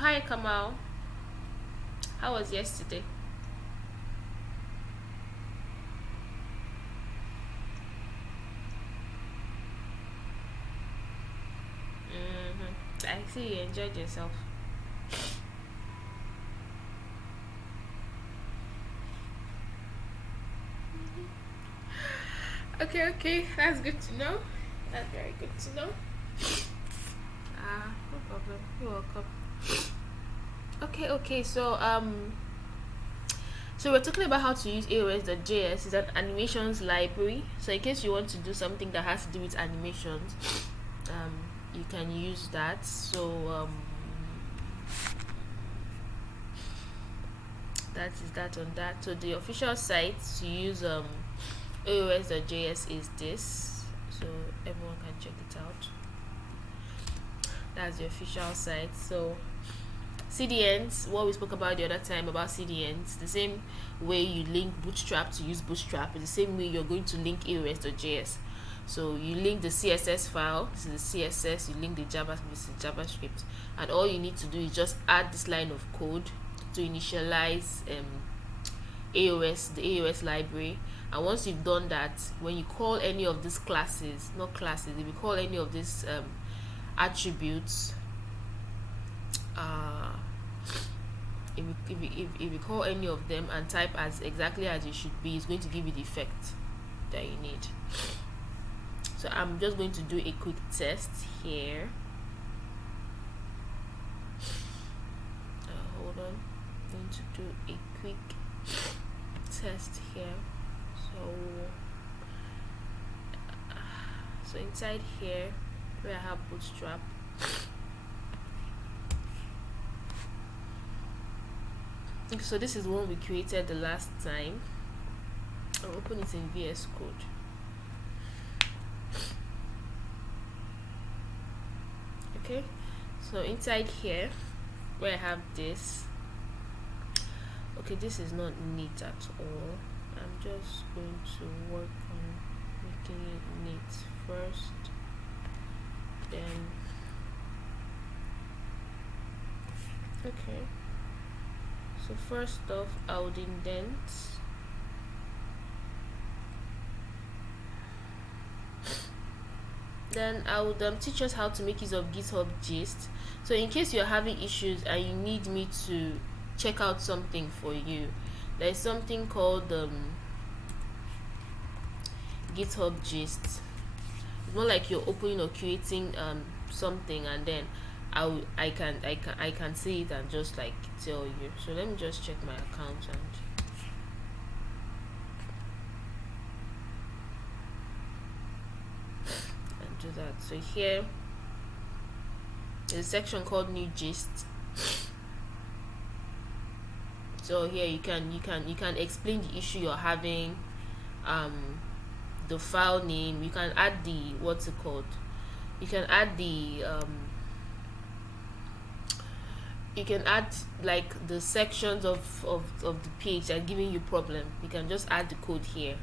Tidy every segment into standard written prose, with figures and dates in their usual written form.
Hi Kamal, how was yesterday? I see you enjoyed yourself. Okay, okay, that's good to know. That's very good to know. No problem. You're welcome. Okay, okay. So we're talking about how to use AOS.js. It's an animations library. So in case you want to do something that has to do with animations, um, you can use that. That is that on that. So the official site to use AOS.js is this. So everyone can check it out. That's the official site. So CDNs, what we spoke about the other time about CDNs, the same way you link Bootstrap to use Bootstrap is the same way you're going to link AOS.js. So you link the CSS file, this is the CSS, you link the JavaScript, this is JavaScript, and all you need to do is just add this line of code to initialize the AOS library. And once you've done that, when you call any of these classes, not classes, if you call any of these attributes, uh, if you call any of them and type as exactly as it should be, it's going to give you the effect that you need. So I'm just going to do a quick test here. Hold on, I'm going to do a quick test here. So inside here where I have Bootstrap, so this is one we created the last time. I'll open it in VS Code. Okay, so inside here where I have this, okay, this is not neat at all. I'm just going to work on making it neat first, then okay, so first off I would indent, then I would teach us how to make use of GitHub gist. So in case you're having issues and you need me to check out something for you, there's something called GitHub gist. It's more like you're opening or creating something, and then I can see it and just like tell you. So let me just check my account and do that. So here is a section called new gist. So here you can explain the issue you're having, the file name. You can add the what's it called, you can add the you can add like the sections of the page that are giving you problem. You can just add the code here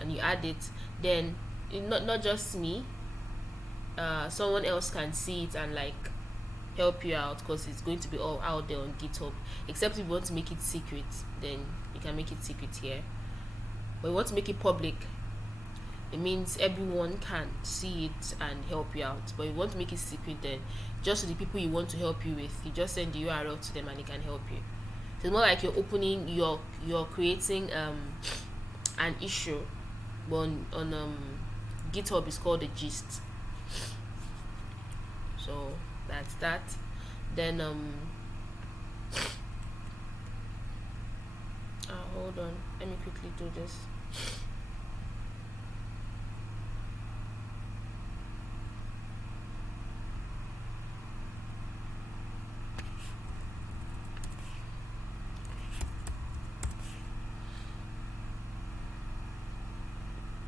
and you add it, then not just me, someone else can see it and like help you out, because it's going to be all out there on GitHub. Except if you want to make it secret, then you can make it secret here. But you want to make it public, it means everyone can see it and help you out. But if you want to make it secret, then just to the people you want to help you with, you just send the URL to them and they can help you. So it's more like you're creating an issue, but on GitHub it's called a gist. So that's that. Then hold on, let me quickly do this.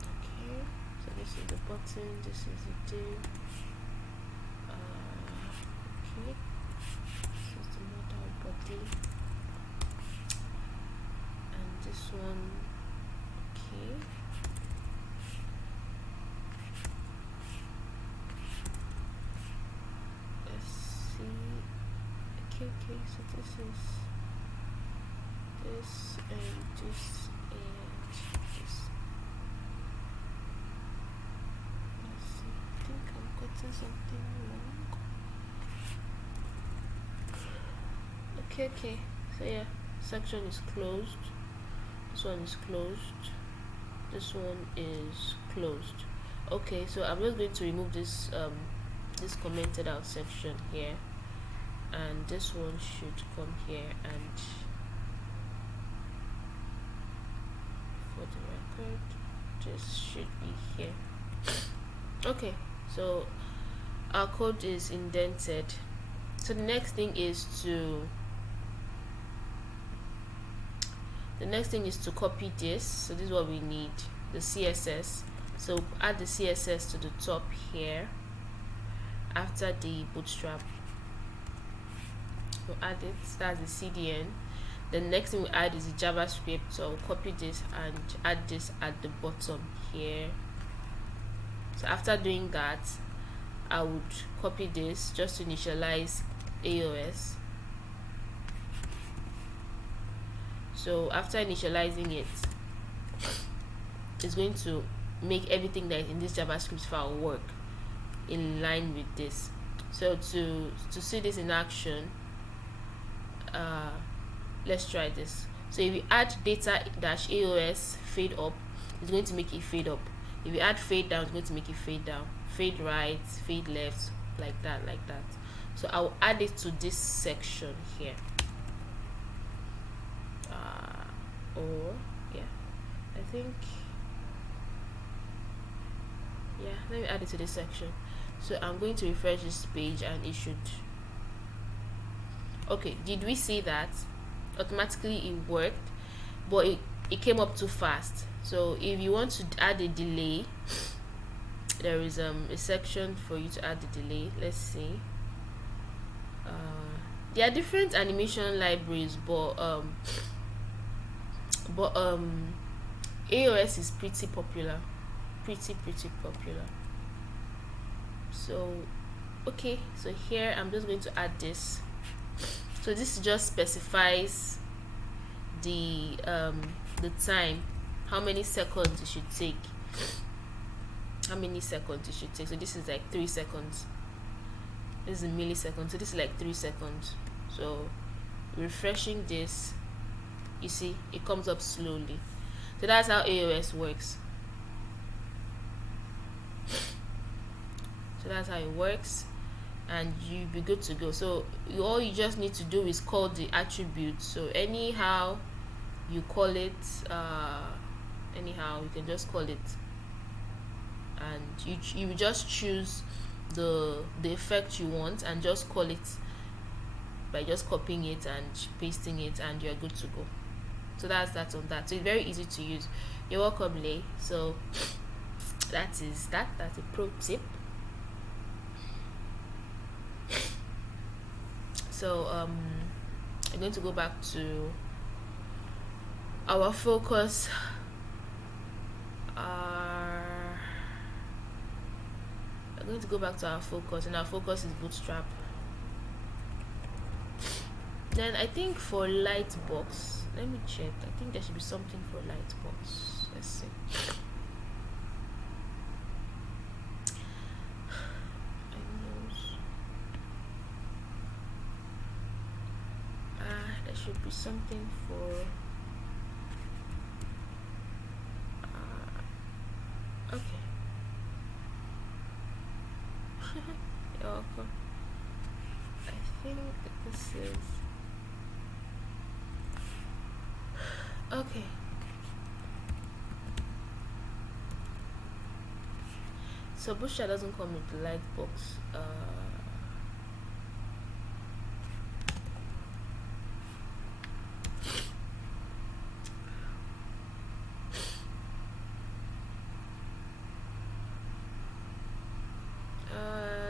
Okay, so this is the button, this is the div. Okay, this is the modal body, and this one. Okay, let's see. Okay, okay, so this is this and this and this. Let's see, I think I'm getting something wrong. Okay, so yeah, section is closed, this one is closed, this one is closed. Okay, so I'm just going to remove this this commented out section here, and this one should come here, and for the record this should be here. Okay, so our code is indented. So the next thing is to copy this. So this is what we need, the CSS. So add the CSS to the top here after the bootstrap. We'll add it, that's the CDN. The next thing we add is the JavaScript. So I'll copy this and add this at the bottom here. So after doing that, I would copy this just to initialize AOS. So after initializing it, it's going to make everything that is in this JavaScript file work in line with this. So to see this in action, let's try this. So if you add data-AOS fade up, it's going to make it fade up. If you add fade down, it's going to make it fade down, fade right, fade left, like that. So I'll add it to this section here. Or yeah, I think, yeah, let me add it to this section. So I'm going to refresh this page and it should, okay, did we see that automatically it worked, but it came up too fast. So if you want to add a delay, there is a section for you to add the delay. Let's see. There are different animation libraries, but AOS is pretty popular, pretty popular. So okay, so here I'm just going to add this. So this just specifies the time, how many seconds it should take, So this is like 3 seconds, this is a millisecond, so this is like 3 seconds. So refreshing this, you see it comes up slowly. So that's how AOS works. So that's how it works, and you'll be good to go. So all you just need to do is call the attribute. So anyhow you call it, anyhow you can just call it, and you just choose the effect you want and just call it by just copying it and pasting it, and you're good to go. So that's that on that. So it's very easy to use. You're welcome, Lay. So that's a pro tip. So I'm going to go back to our focus. I'm going to go back to our focus, and our focus is Bootstrap. Then I think for Lightbox, let me check. I think there should be something for Lightbox. Let's see. There should be something for okay. You're welcome. I think this is okay. So Bootstrap doesn't come with the Lightbox.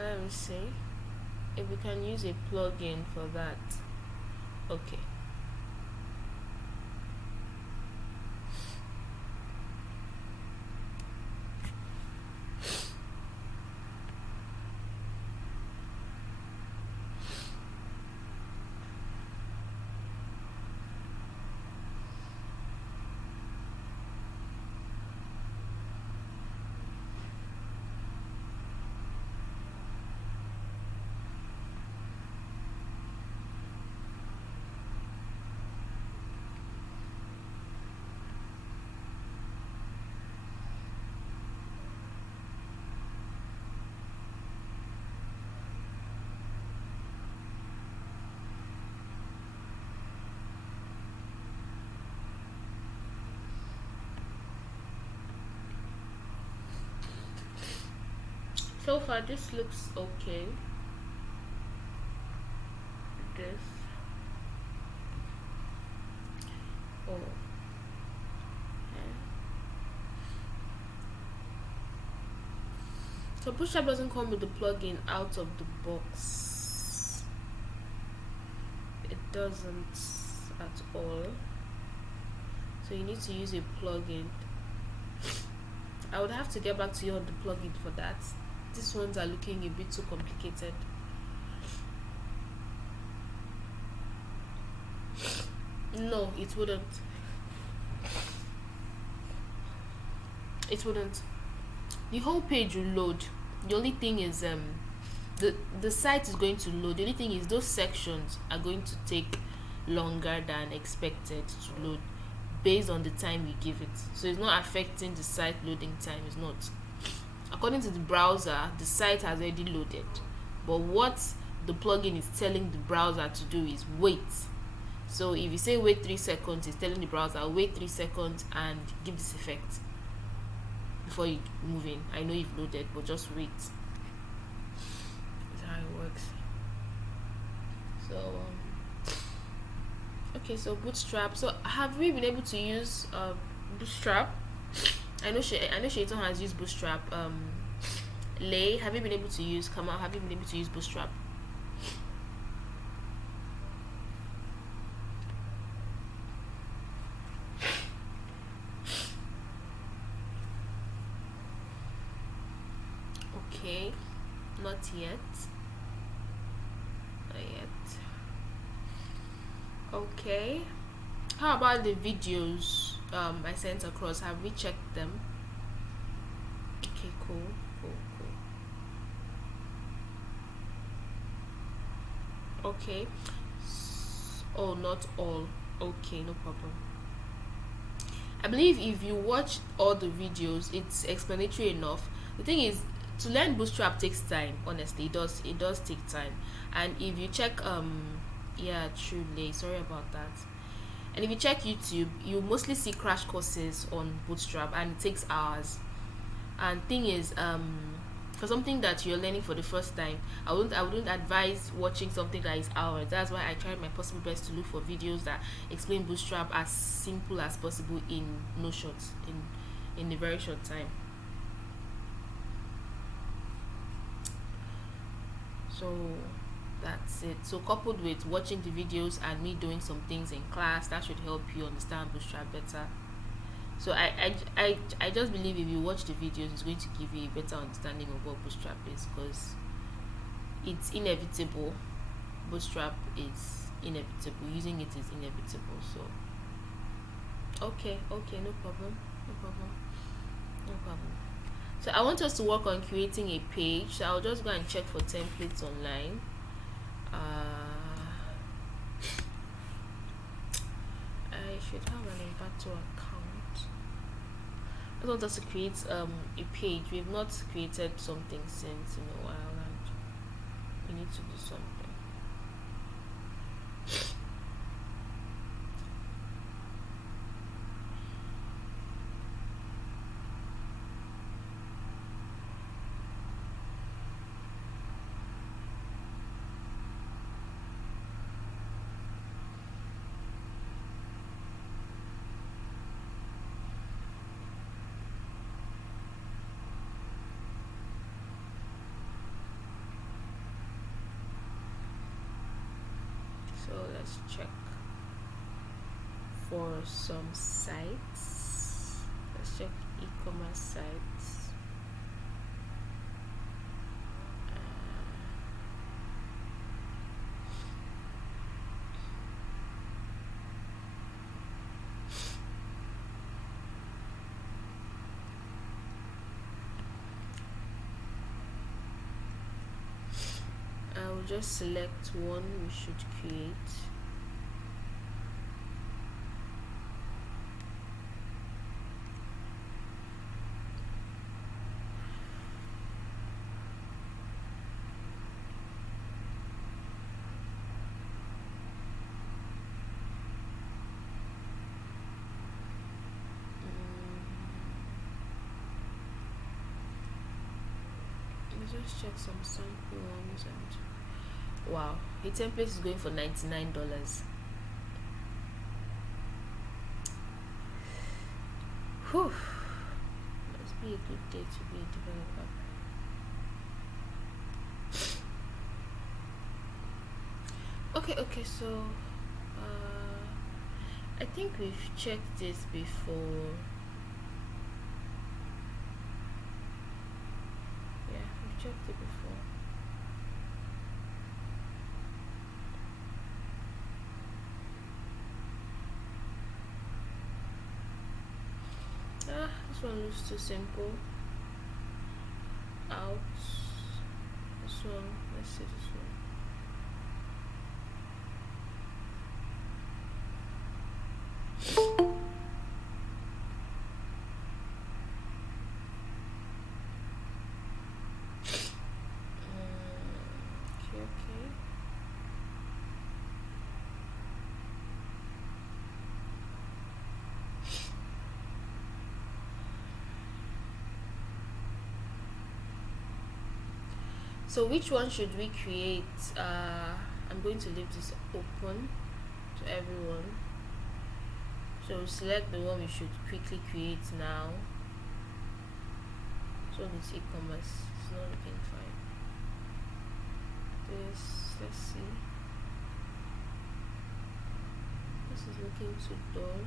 Let me see if we can use a plugin for that. Okay. So far this looks okay. This. Oh. Okay. So Bootstrap doesn't come with the plugin out of the box. It doesn't at all. So you need to use a plugin. I would have to get back to you on the plugin for that. These ones are looking a bit too complicated. No, it wouldn't. It wouldn't. The whole page will load. The only thing is the site is going to load. The only thing is those sections are going to take longer than expected to load based on the time you give it. So it's not affecting the site loading time. It's not. According to the browser, the site has already loaded. But what the plugin is telling the browser to do is wait. So if you say wait 3 seconds, it's telling the browser wait 3 seconds and give this effect before you move in. I know you've loaded, but just wait. That's how it works. So okay, so Bootstrap. So have we been able to use Bootstrap? I know Shaitan has used Bootstrap. Lay, have you been able to use Kamal? Have you been able to use Bootstrap? Okay, not yet. Not yet. Okay. How about the videos I sent across? Have we checked them? Okay, cool. Okay. Oh, not all. Okay, no problem. I believe if you watch all the videos, it's explanatory enough. The thing is, to learn Bootstrap takes time. Honestly, it does take time. And if you check yeah, truly sorry about that. And if you check YouTube, you mostly see crash courses on Bootstrap, and it takes hours. And thing is, for something that you're learning for the first time, I wouldn't advise watching something that is hours. That's why I tried my possible best to look for videos that explain Bootstrap as simple as possible in no shorts, in a very short time. So that's it. So coupled with watching the videos and me doing some things in class, that should help you understand Bootstrap better. So I just believe if you watch the videos, it's going to give you a better understanding of what Bootstrap is, because it's inevitable. Bootstrap is inevitable. Using it is inevitable. So okay, no problem. So I want us to work on creating a page. So I'll just go and check for templates online. I should have an Envato account. I want us to create a page. We've not created something since in a while, and we need to do something. So let's check for some sites. Let's check e-commerce sites. I will just select one we should create. just check some sample ones. And wow, a template is going for $99. Whew. Must be a good day to be a developer. Okay, so I think we've checked this before. Yeah, we've checked it before. This one looks too simple. Out. This one, let's see this one. Okay. So which one should we create? I'm going to leave this open to everyone. So select the one we should quickly create now. So it's e-commerce. It's not looking fine. This, let's see. This is looking too dull.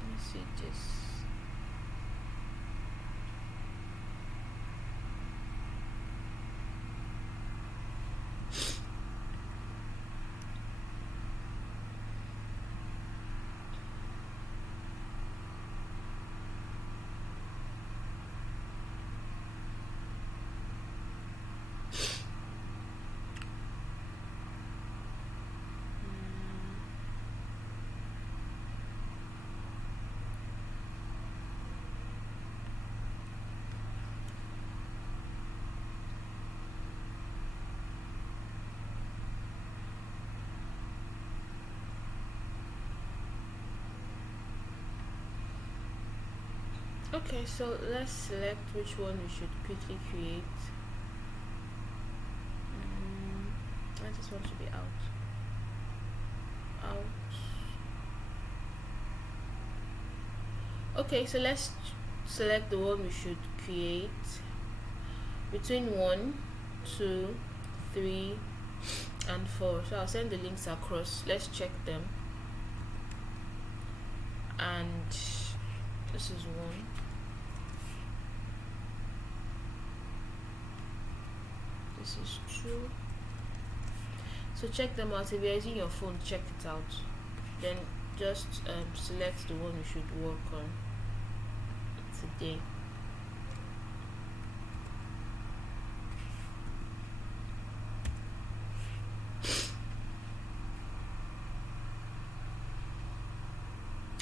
Let me see this. Okay, so let's select which one we should quickly create. I just want to be out. Okay, so let's select the one we should create between 1, 2, 3 and 4. So I'll send the links across. Let's check them. And this is 1. This is 2. So check them out. If you're using your phone, check it out. Then just select the one we should work on today.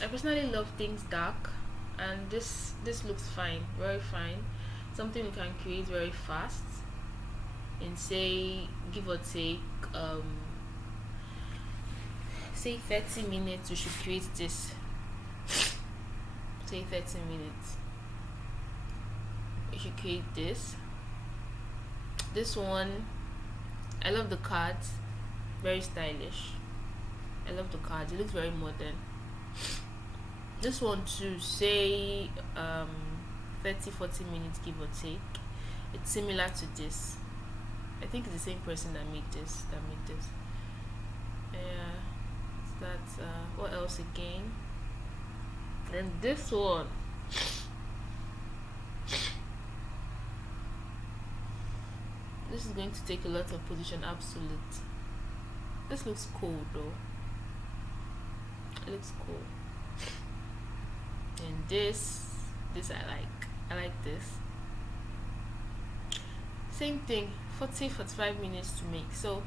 I personally love things dark, and this looks fine, very fine. Something we can create very fast in, say, give or take say 30 minutes. We should create this. Say 30 minutes. We should create this one. I love the cards, very stylish. I love the cards, it looks very modern. This one too, say 30-40 minutes, give or take. It's similar to this. I think it's the same person that made this. Yeah, that's what else again? Then this one, this is going to take a lot of position absolute. This looks cool though. It looks cool. And this I like this. Same thing, 40-45 minutes to make. So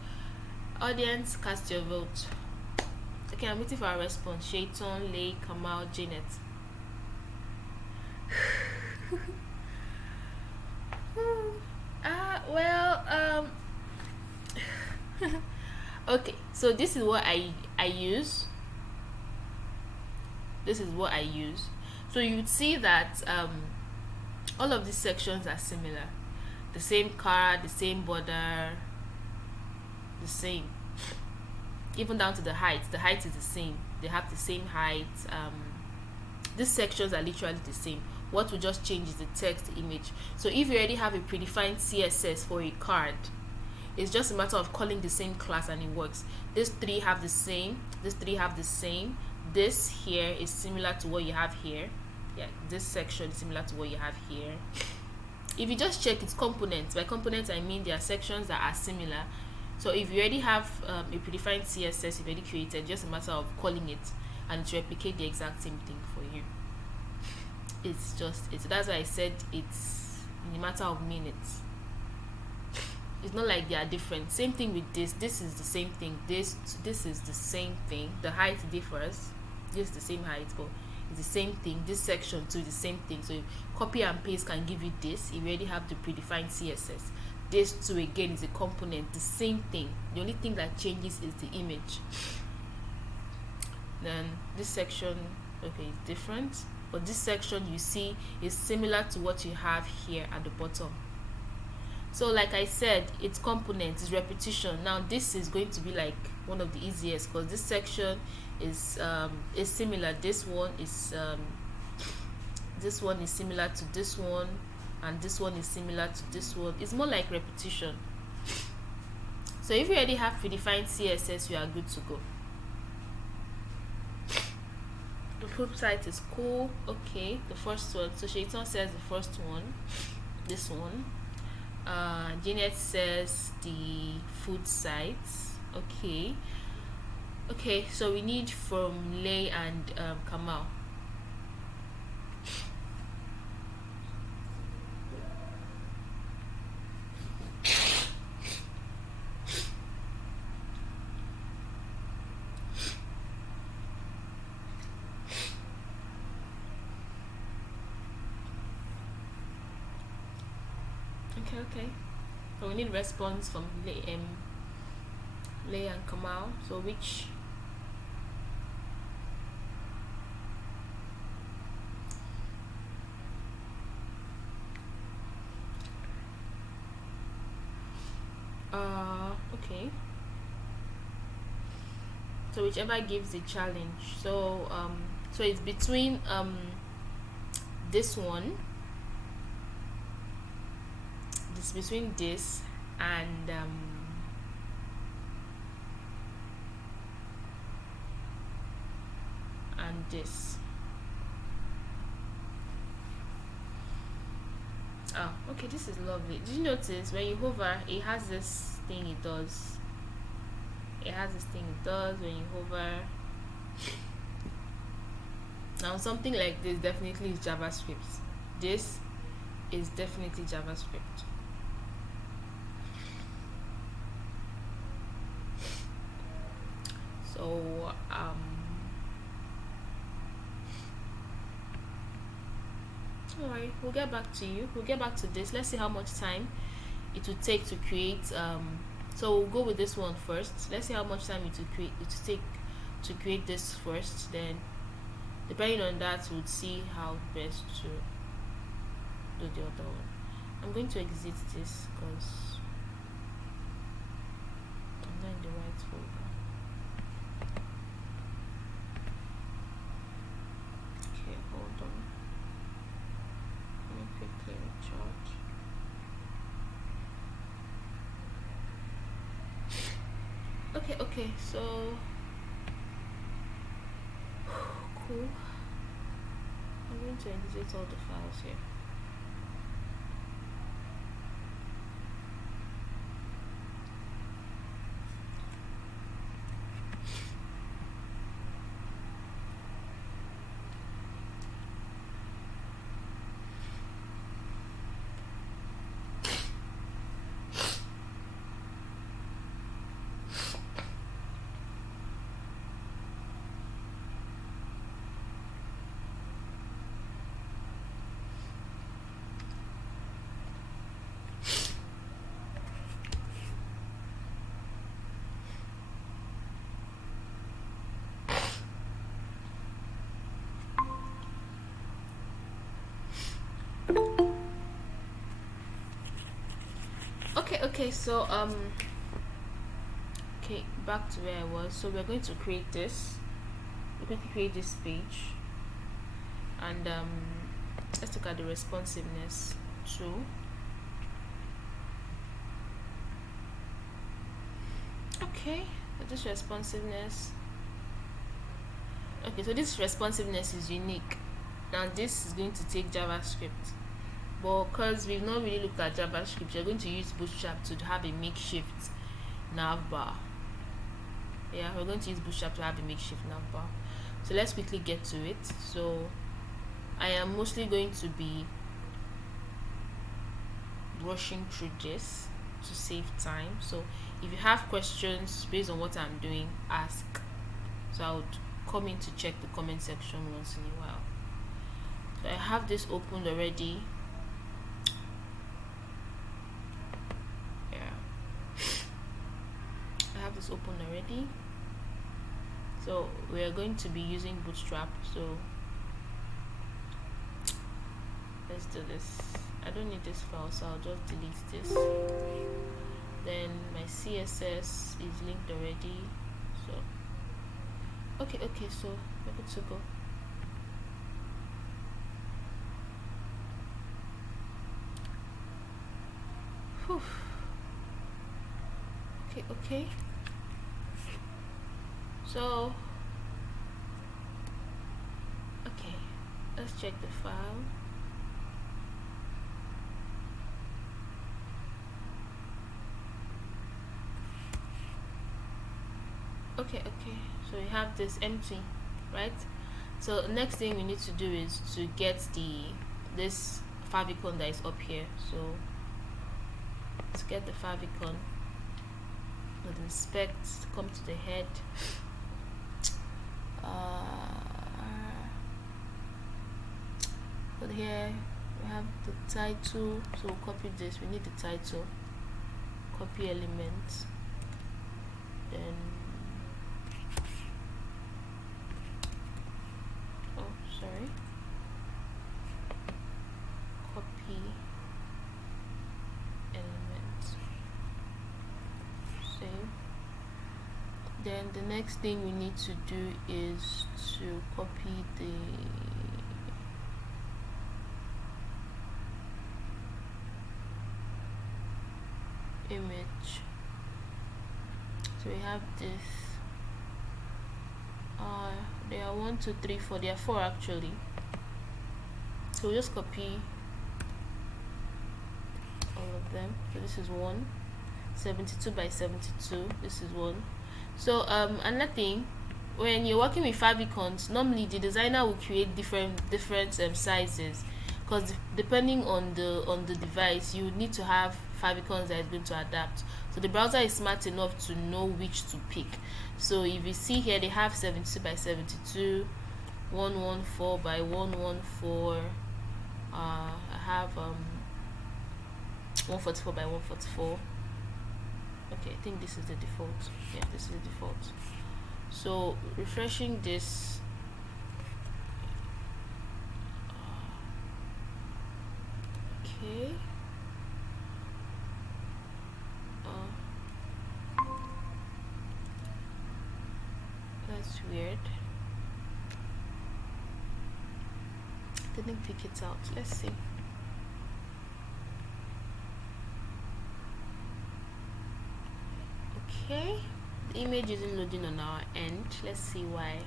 audience, cast your vote. Okay, I'm waiting for our response. Shaitan, Lay, Kamal, Janet. Okay, so this is what I use. This is what I use. So you'd see that All of these sections are similar. The same card, the same border, the same. Even down to the height. The height is the same. They have the same height. These sections are literally the same. What will just change is the text, the image. So if you already have a predefined CSS for a card, it's just a matter of calling the same class and it works. These three have the same. These three have the same. This here is similar to what you have here. Yeah, this section is similar to what you have here. If you just check its components, by components I mean there are sections that are similar. So if you already have a predefined CSS you've already created, just a matter of calling it and it replicate the exact same thing for you. That's why I said it's in a matter of minutes. It's not like they are different. Same thing with this. This is the same thing. This is the same thing. The height differs. This is the same height, but it's the same thing. This section too is the same thing. So copy and paste can give you this if you already have the predefined CSS. This too again is a component, the same thing. The only thing that changes is the image. Then this section, okay, is different, but this section you see is similar to what you have here at the bottom. So like I said, it's components, it's repetition. Now this is going to be like one of the easiest because this section is similar. This one is similar to this one, and this one is similar to this one. It's more like repetition. So if you already have predefined CSS, you are good to go. The food site is cool. Okay, the first one. So Shaitan says the first one, this one. Janet says the food sites. Okay, so we need from Lay and Kamal. Okay. So we need response from Lay and Kamal. So which okay. So whichever gives the challenge. So so it's between this one. It's between this and this. Oh, okay, this is lovely. Did you notice when you hover, it has this thing it does. It has this thing it does when you hover. Now something like this definitely is JavaScript. This is definitely JavaScript. So alright, we'll get back to you. We'll get back to this. Let's see how much time it will take to create so we'll go with this one first. Let's see how much time it will take to create this first, then depending on that we'll see how best to do the other one. I'm going to exit this because I'm not in the right folder. Okay, hold on. Let me quickly recharge. Okay, so cool. I'm going to exit all the files here. Okay, so okay, back to where I was. So we're going to create this. We're going to create this page, and let's look at the responsiveness too. Okay, so this responsiveness. Okay, so this responsiveness is unique. Now this is going to take JavaScript, but because we've not really looked at JavaScript, we're going to use Bootstrap to have a makeshift nav bar. Yeah, we're going to use Bootstrap to have a makeshift nav bar. So let's quickly get to it. So I am mostly going to be rushing through this to save time. So if you have questions based on what I'm doing, ask. So I would come in to check the comment section once in a while. So I have this opened already. Yeah, I have this open already. So we are going to be using Bootstrap. So let's do this. I don't need this file, so I'll just delete this. Then my CSS is linked already. So okay, so we're good to go. Whew. Okay. So okay, let's check the file. Okay, so we have this empty, right? So next thing we need to do is to get this favicon that is up here. So let's get the favicon. With inspect, come to the head. But here we have the title, so we'll copy this. We need the title, copy element, then copy element, save. Then the next thing we need to do is to copy the image. So we have this. There are 1, 2, 3, 4. There are 4 actually. So we'll just copy all of them. So this is 1, 72 by 72. This is 1. So another thing, when you're working with favicons, normally the designer will create different sizes, because depending on the device, you need to have favicons that is going to adapt. So the browser is smart enough to know which to pick. So if you see here, they have 72 by 72, 114 by 114. I have 144 by 144. Okay, I think this is the default. Yeah, this is the default. So refreshing this, okay. That's weird. Didn't pick it out. Let's see. Okay, the image isn't loading on our end. Let's see why.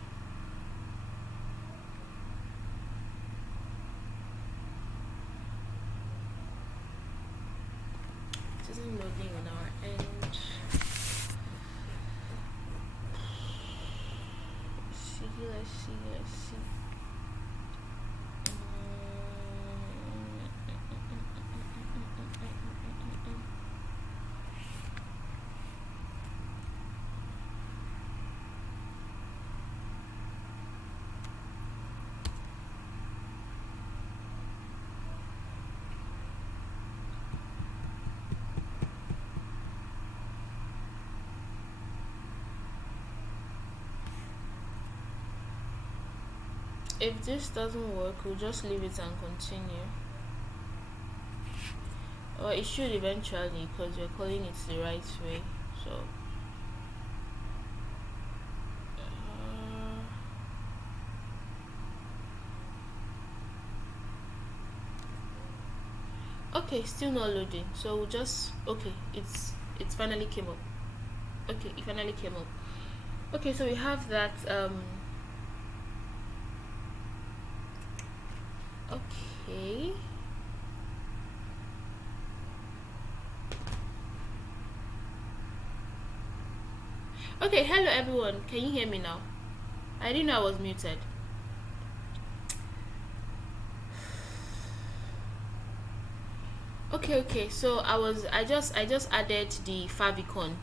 It isn't loading on our end. Let's see. If this doesn't work, we'll just leave it and continue. Or it should eventually, because you're calling it the right way. So okay, still not loading. So we'll just, okay, it's finally came up. Okay, it finally came up. Okay, so we have that. Okay. Okay, hello everyone. Can you hear me now? I didn't know I was muted. Okay. So I just added the favicon.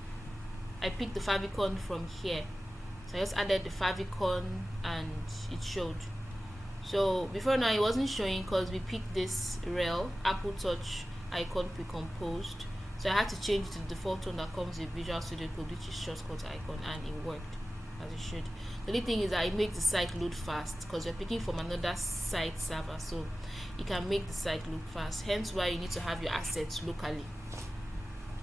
I picked the favicon from here. So I just added the favicon and it showed. So before now it wasn't showing because we picked this rel Apple Touch icon pre-composed. So I had to change it to the default one that comes with Visual Studio Code, which is shortcut icon, and it worked as it should. The only thing is that it makes the site load fast because we're picking from another site server, so it can make the site load fast. Hence why you need to have your assets locally.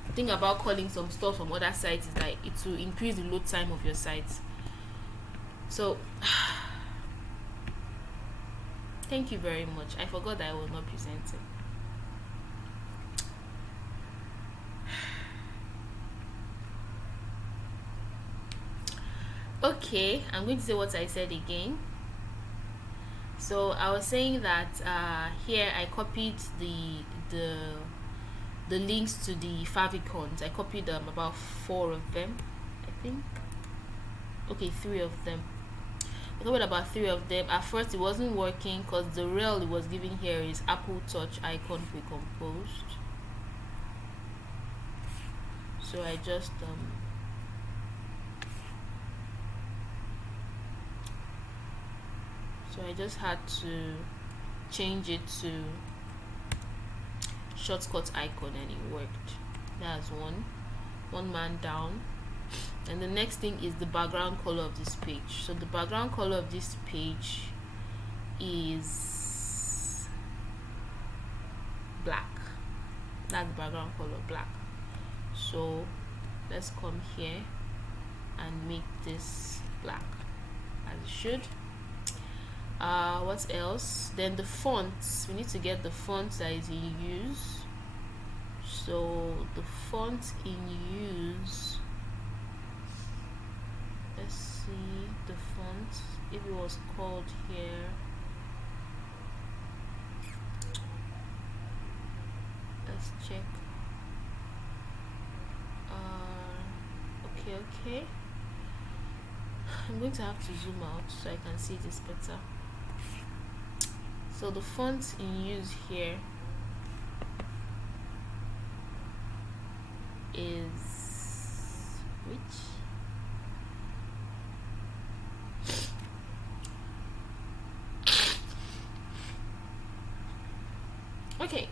The thing about calling some stuff from other sites is that it will increase the load time of your site. So thank you very much. I forgot that I was not presenting. Okay, I'm going to say what I said again. So I was saying that here I copied the links to the favicons. I copied about 4 of them, I think. Okay, 3 of them. I copied about 3 of them. At first it wasn't working because the rel it was giving here is Apple Touch icon pre-composed. So I just had to change it to shortcut icon and it worked. That's one man down. And the next thing is the background color of this page. So the background color of this page is black. That's the background color, black. So let's come here and make this black as it should. What else? Then the fonts, we need to get the font that is in use. So the font in use, let's see the font, if it was called here. Let's check. Okay, I'm going to have to zoom out so I can see this better. So the font in use here is which? Okay,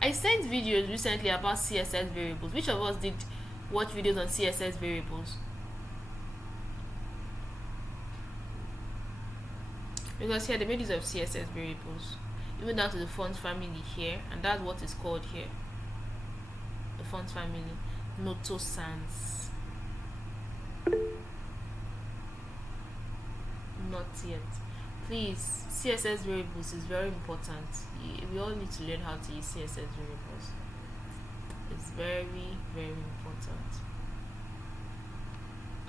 I sent videos recently about CSS variables. Which of us did watch videos on CSS variables? Because here they made use of CSS variables, even down to the font family here, and that's what is called here, the font family, Noto Sans. Not yet. Please, CSS variables is very important. We all need to learn how to use CSS variables. It's very, very important.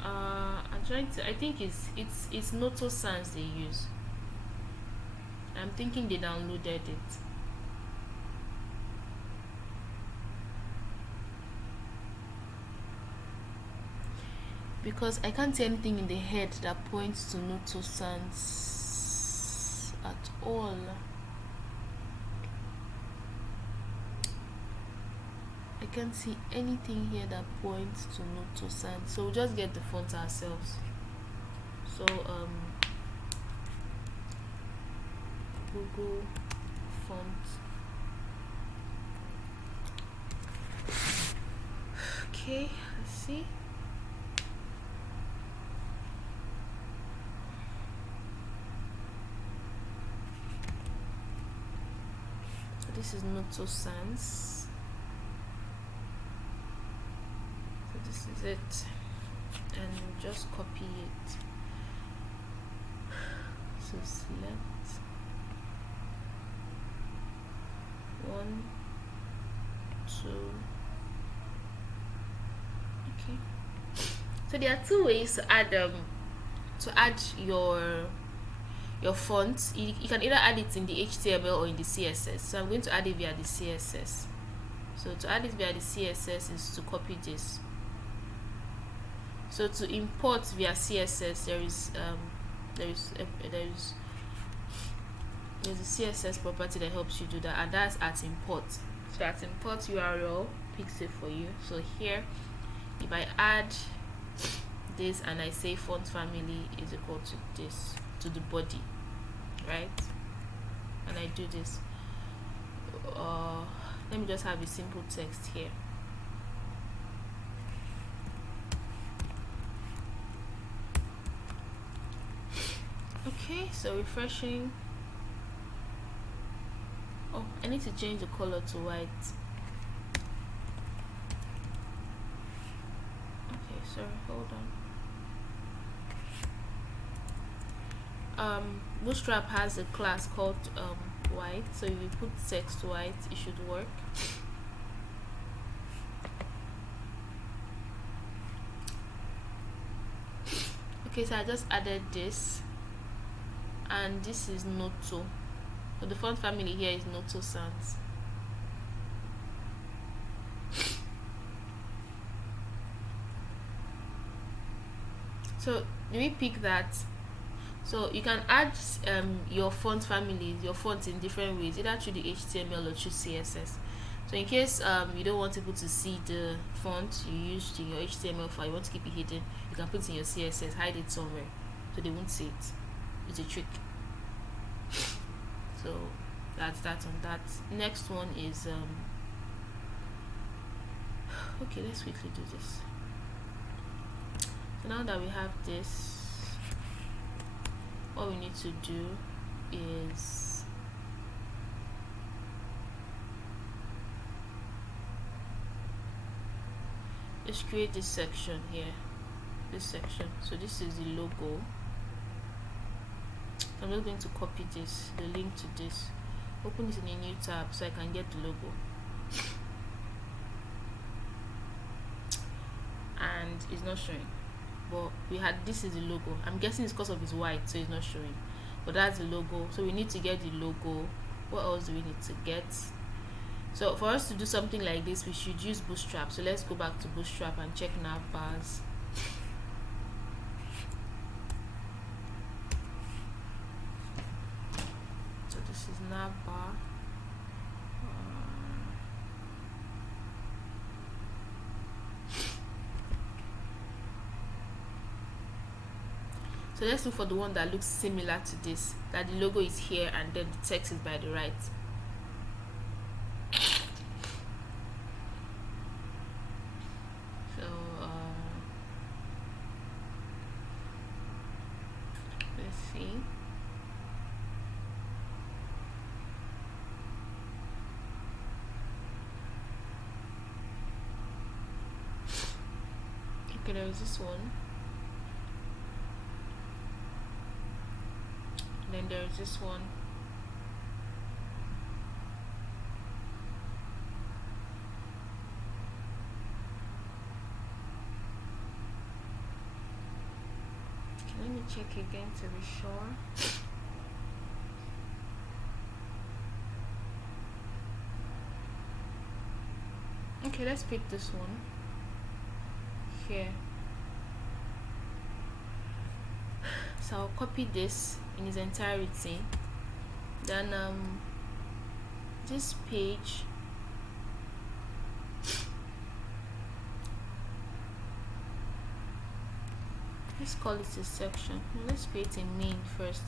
I'm trying to, I think it's Noto Sans they use. I'm thinking they downloaded it. Because I can't see anything in the head that points to Noto Sans at all. I can't see anything here that points to Noto Sans. So we'll just get the font ourselves. So Google font. Okay, let's see. this is Noto Sans. So this is it, and just copy it. So select 1, 2. Okay. So there are two ways to add your font. You can either add it in the HTML or in the CSS. So I'm going to add it via the CSS. So to add it via the CSS is to copy this. So to import via CSS, there's a CSS property that helps you do that, and that's at import. So at import URL picks it for you. So here, if I add this and I say font family is equal to this, to the body, right, and I do this, let me just have a simple text here. Okay, so refreshing. Oh, I need to change the color to white. Okay, sorry, hold on. Bootstrap has a class called white, so if you put text white, it should work. Okay, so I just added this, and this is Noto. So the font family here is Noto Sans. So let me pick that. So you can add your font families, your fonts in different ways, either through the HTML or through CSS. So in case you don't want people to see the font you used in your HTML file, you want to keep it hidden, you can put it in your CSS, hide it somewhere so they won't see it. It's a trick. So that's that on that. Next one is okay, let's quickly do this. So now that we have this, what we need to do is just create this section here, this section. So this is the logo. I'm just going to copy this, the link to this, open it in a new tab so I can get the logo, and it's not showing, but we had, this is the logo. I'm guessing it's because of it's white, so it's not showing, but that's the logo. So we need to get the logo. What else do we need to get? So for us to do something like this, we should use Bootstrap. So let's go back to Bootstrap and check navbars. So this is navbar. So let's look for the one that looks similar to this, that the logo is here and then the text is by the right. So let's see. Okay, there is this one. Then there is this one. Okay, let me check again to be sure. Okay, let's pick this one here. So I'll copy this in its entirety. Then this page, let's call it a section. Let's create a main first.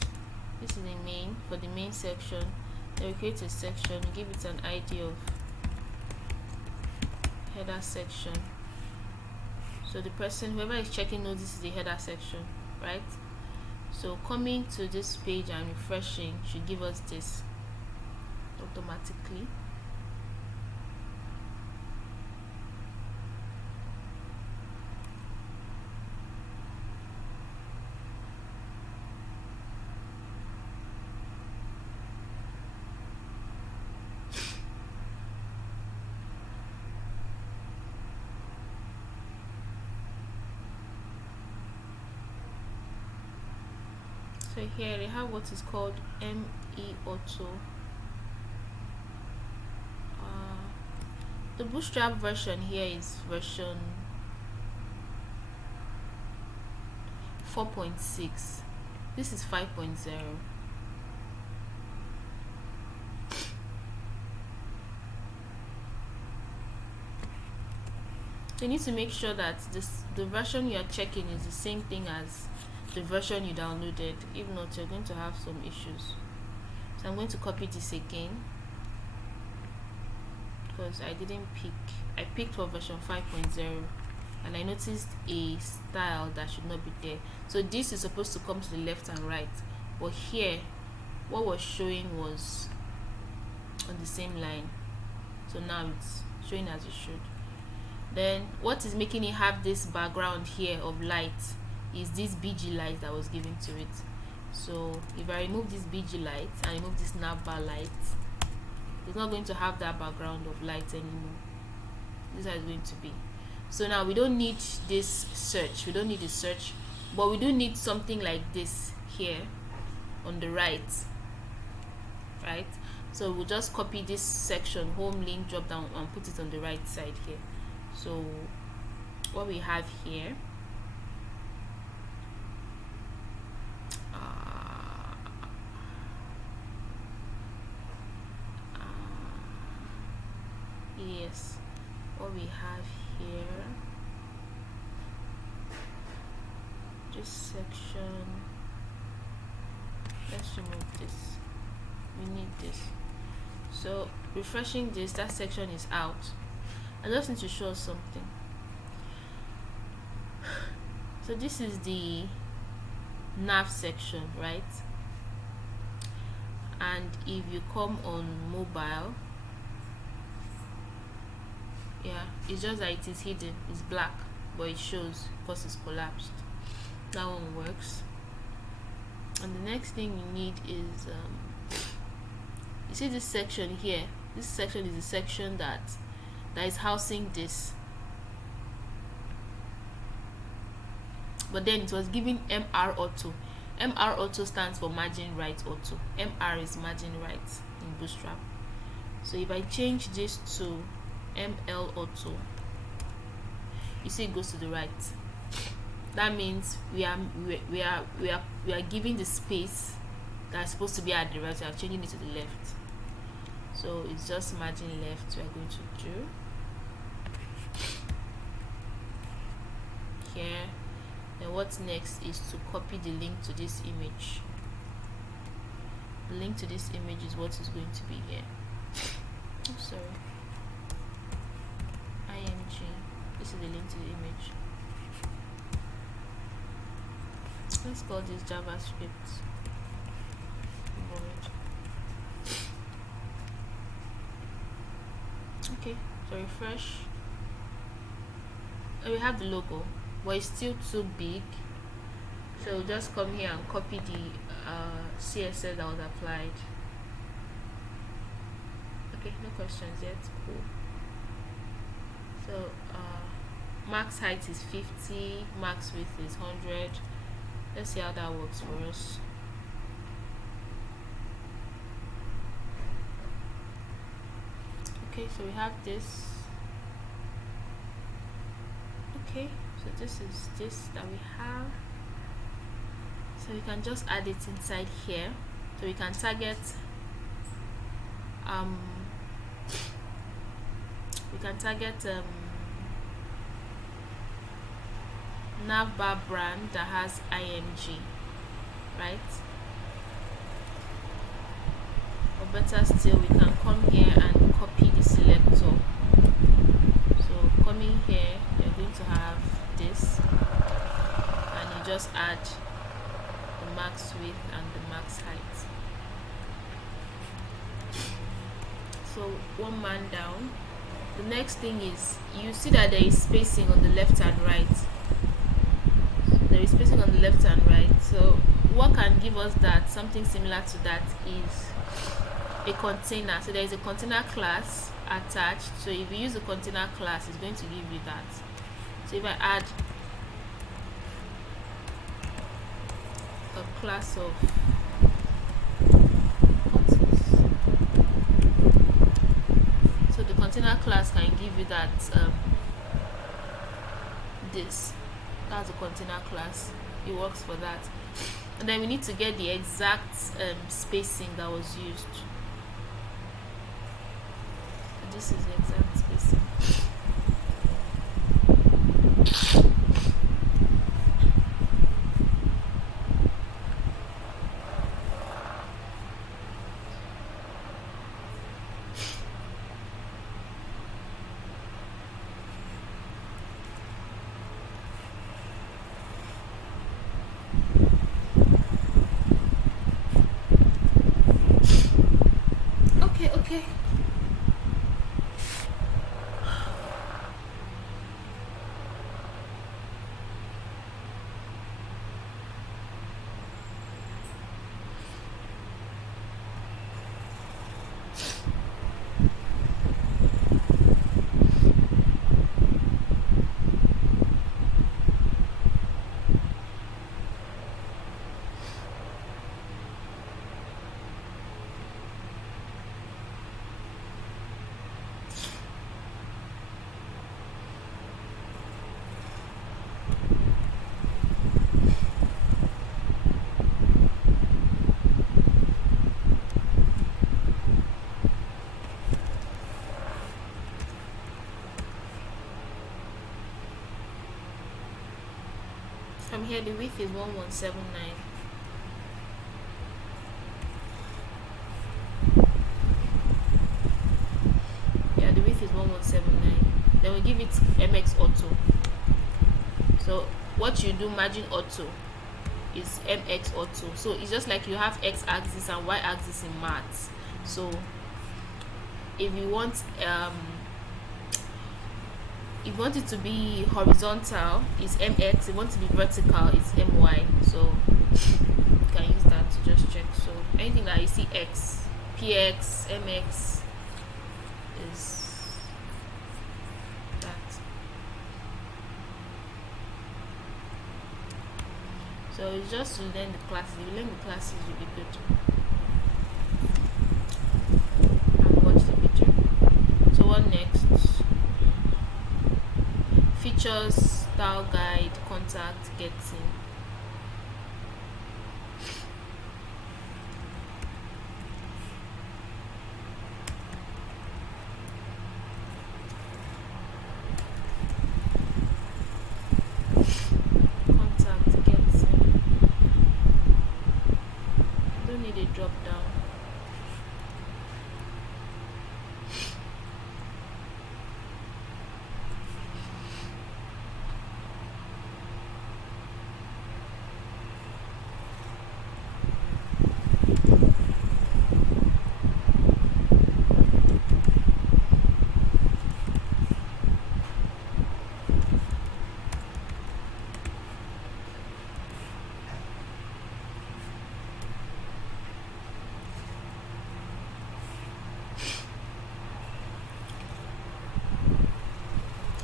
This is a main for the main section. Then we create a section, give it an ID of header section. So the person, whoever is checking, knows this is the header section, right? So coming to this page and refreshing should give us this. automatically. So here they have what is called ME Auto. The Bootstrap version here is version 4.6. This is 5.0. So you need to make sure that the version you are checking is the same thing as the version you downloaded. If not, you're going to have some issues. So I'm going to copy this again because I didn't pick. I picked for version 5.0 and I noticed a style that should not be there. So this is supposed to come to the left and right, but here what was showing was on the same line. So now it's showing as it should. Then what is making it have this background here of light is this BG light that was given to it. So if I remove this BG light and remove this navbar light, it's not going to have that background of light anymore. This is how it's going to be. So now we don't need this search, we don't need the search, but we do need something like this here on the right. So we'll just copy this section, home link, drop down, and put it on the right side here. So what we have here, yes, what we have here, this section, let's remove this, we need this. So refreshing this, that section is out. I just need to show something. So this is the nav section, right? And if you come on mobile, yeah, it's just that it is hidden, it's black, but it shows because it's collapsed. That one works. And the next thing you need is you see this section here. This section is the section that is housing this, but then it was given MR Auto. MR Auto stands for margin right auto. MR is margin right in Bootstrap. So if I change this to ML Auto, you see it goes to the right. That means we are giving the space that's supposed to be at the right. We are changing it to the left. So it's just margin left we are going to do here. Then what's next is to copy the link to this image. The link to this image is what is going to be here. Oh, sorry, img. This is the link to the image. Let's call this JavaScript void. Okay, so refresh. And we have the logo, but it's still too big. So we'll just come here and copy the CSS that was applied. Okay, no questions yet. Cool. So max height is 50, max width is 100. Let's see how that works for us. Okay, so we have this. Okay, so this is this that we have. So we can just add it inside here. So we can target navbar brand that has img, right? Or better still, we can come here and copy the selector. So coming here, you're going to have this, and you just add the max width and the max height. So one man down. The next thing is you see that there is spacing on the left and right. There is spacing on the left and right. So what can give us that, something similar to that, is a container. So there is a container class attached. So if you use the container class, it's going to give you that. So if I add a class of so the container class can give you that that's a container class. It works for that. And then we need to get the exact spacing that was used. This is the exact spacing. Okay. From here, the width is 1179. Yeah, the width is 1179. Then we give it MX Auto. So what you do margin auto is MX Auto. So it's just like you have X axis and Y axis in maths. So if you want it to be horizontal, is MX. If you want it to be vertical, it's MY. So you can use that to just check. So anything that you see X, PX, MX is that. So it's just to learn the classes. If you learn the classes, you'll be good. And watch the video. So what next? Features, style guide, contact, getting. Contact, getting. Don't need a drop down.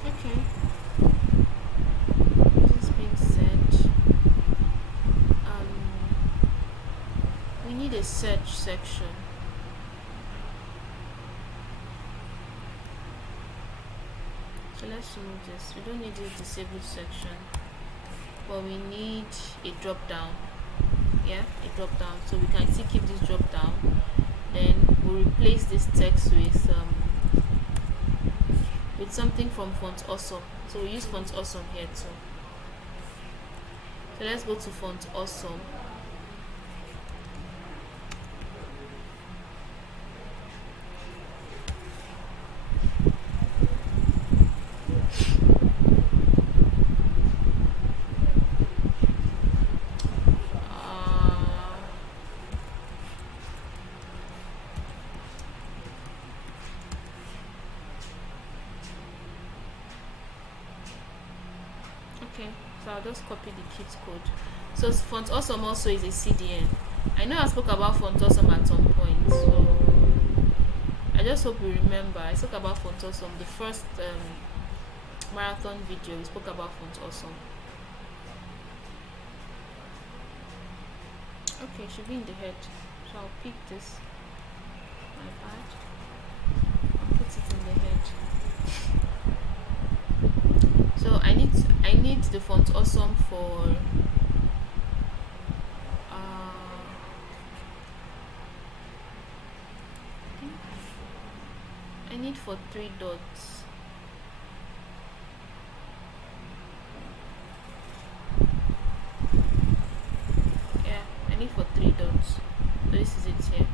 Okay. This being said, we need a search section. So let's remove this. We don't need this disabled section, but we need a drop down. Yeah, a drop down. So we can still keep this drop down. Then we'll replace this text with something from Font Awesome. So we use Font Awesome here too. So let's go to Font Awesome. So I'll just copy the kit code. So Font Awesome also is a CDN. I know I spoke about Font Awesome at some point, so I just hope you remember. I spoke about Font Awesome. The first marathon video, we spoke about Font Awesome. Okay, it should be in the head. So I'll pick this, my badge, and put it in the head. So I need the Font Awesome for I need for 3 dots. Yeah, I need for 3 dots. So this is it here.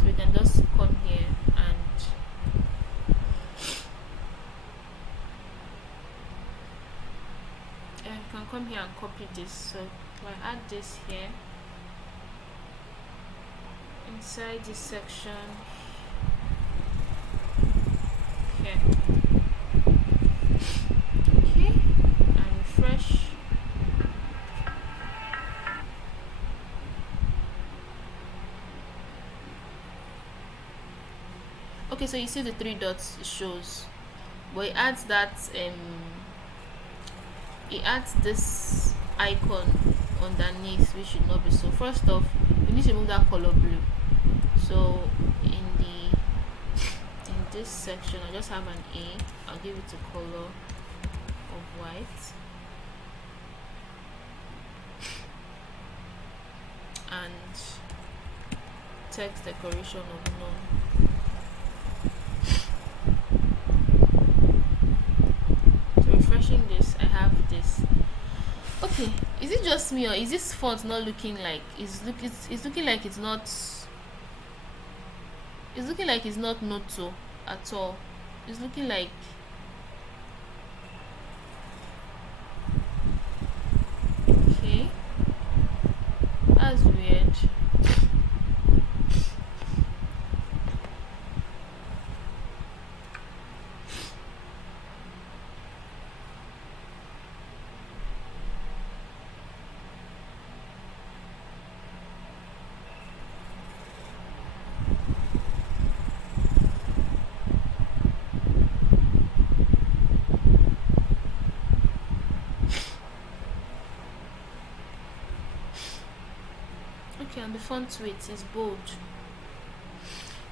So we can just come here and you can come here and copy this. So if I add this here inside this section here, okay, and refresh. Okay, so you see the 3 dots it shows, but it adds that it adds this icon underneath, which should not be. So first off, we need to remove that color blue. So in this section, I just have an A. I'll give it a color of white, and text decoration of none. So refreshing this, I have this. Okay, is it just me, or is this font not looking like it's looking like it's not Noto at all? It's looking like okay, that's weird. Okay, and the font weight is bold.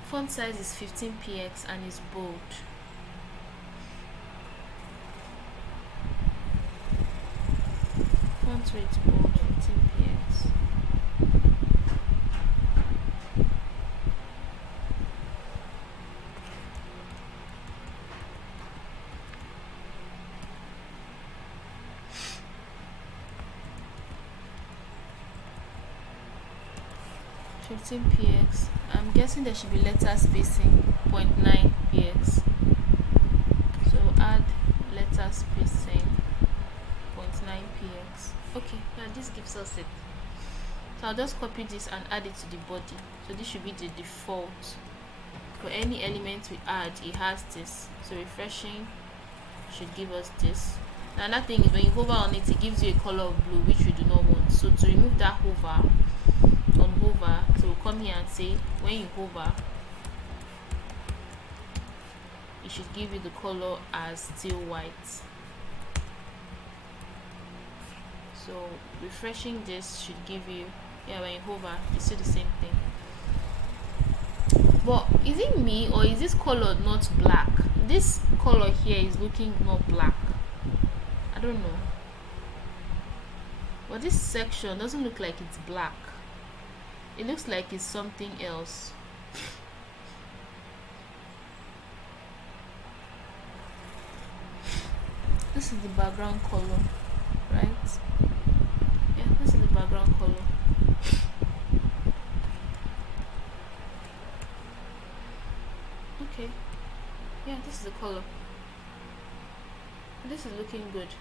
Font size is 15px and is bold. Font weight bold, 15px. .px. I'm guessing there should be letter spacing 0.9px. So add letter spacing 0.9px. Okay, yeah, this gives us it. So I'll just copy this and add it to the body. So this should be the default. For any element we add, it has this. So refreshing should give us this. Now another thing is when you hover on it, it gives you a color of blue, which we do not want. So to remove that hover, on hover, so we'll come here and say when you hover, it should give you the color as still white. So refreshing this should give you, yeah, when you hover, you see the same thing. But is it me, or is this color not black? This color here is looking not black. I don't know. But this section doesn't look like it's black. It looks like it's something else. This is the background color, right? Yeah, this is the background color. Okay. Yeah, this is the color. This is looking good.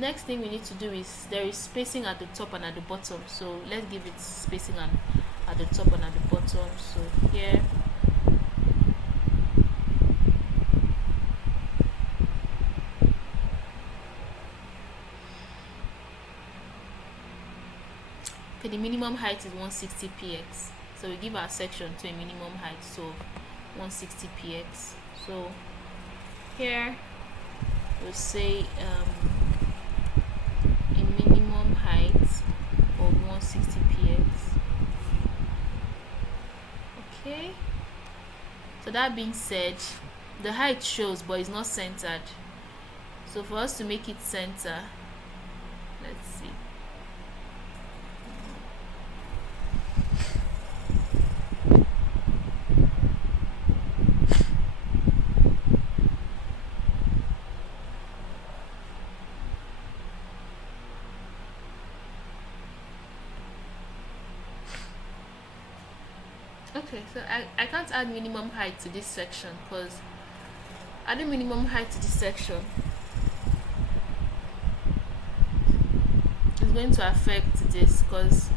Next thing we need to do is there is spacing at the top and at the bottom, so let's give it spacing at the top and at the bottom. So here, the minimum height is 160 px, so we give our section to a minimum height, so 160 px. So here we'll say a minimum height of 160 px. Okay, so that being said, the height shows but it's not centered, so for us to make it center, let's see. Okay, so I can't add minimum height to this section, because adding minimum height to this section is going to affect this, because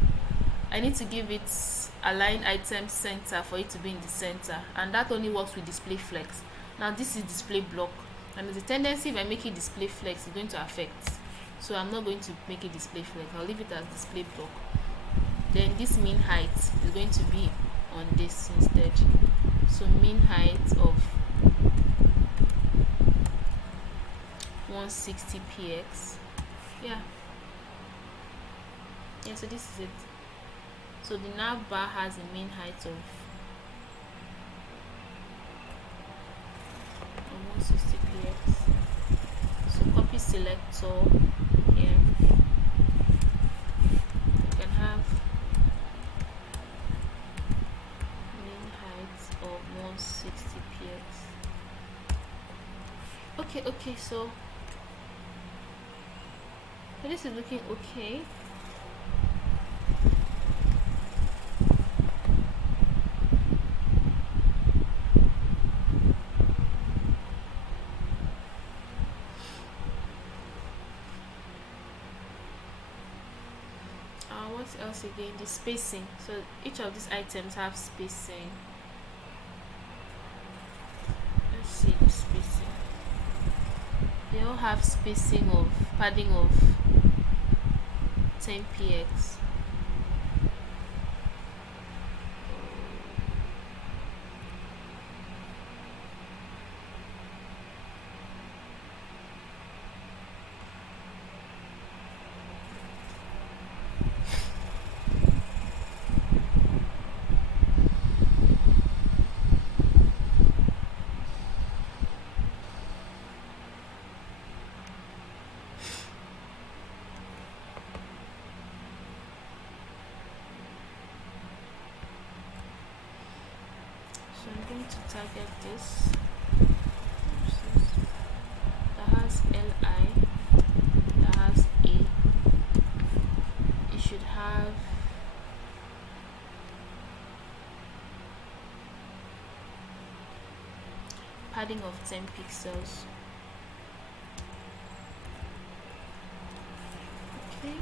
I need to give it align item center for it to be in the center, and that only works with display flex. Now this is display block, and there's a tendency if I make it display flex, it's going to affect, so I'm not going to make it display flex. I'll leave it as display block. Then this mean height is going to be on this instead, so mean height of 160 px. Yeah, so this is it. So the nav bar has a mean height of 160 px. So copy selector here, you can have mean height of 160 px. Okay, so this is looking okay. What else again? The spacing. So each of these items have spacing. Let's see the spacing. They all have spacing of padding of 10 px. So I'm going to target this. That has LI, that has A. It should have padding of 10 pixels. Okay.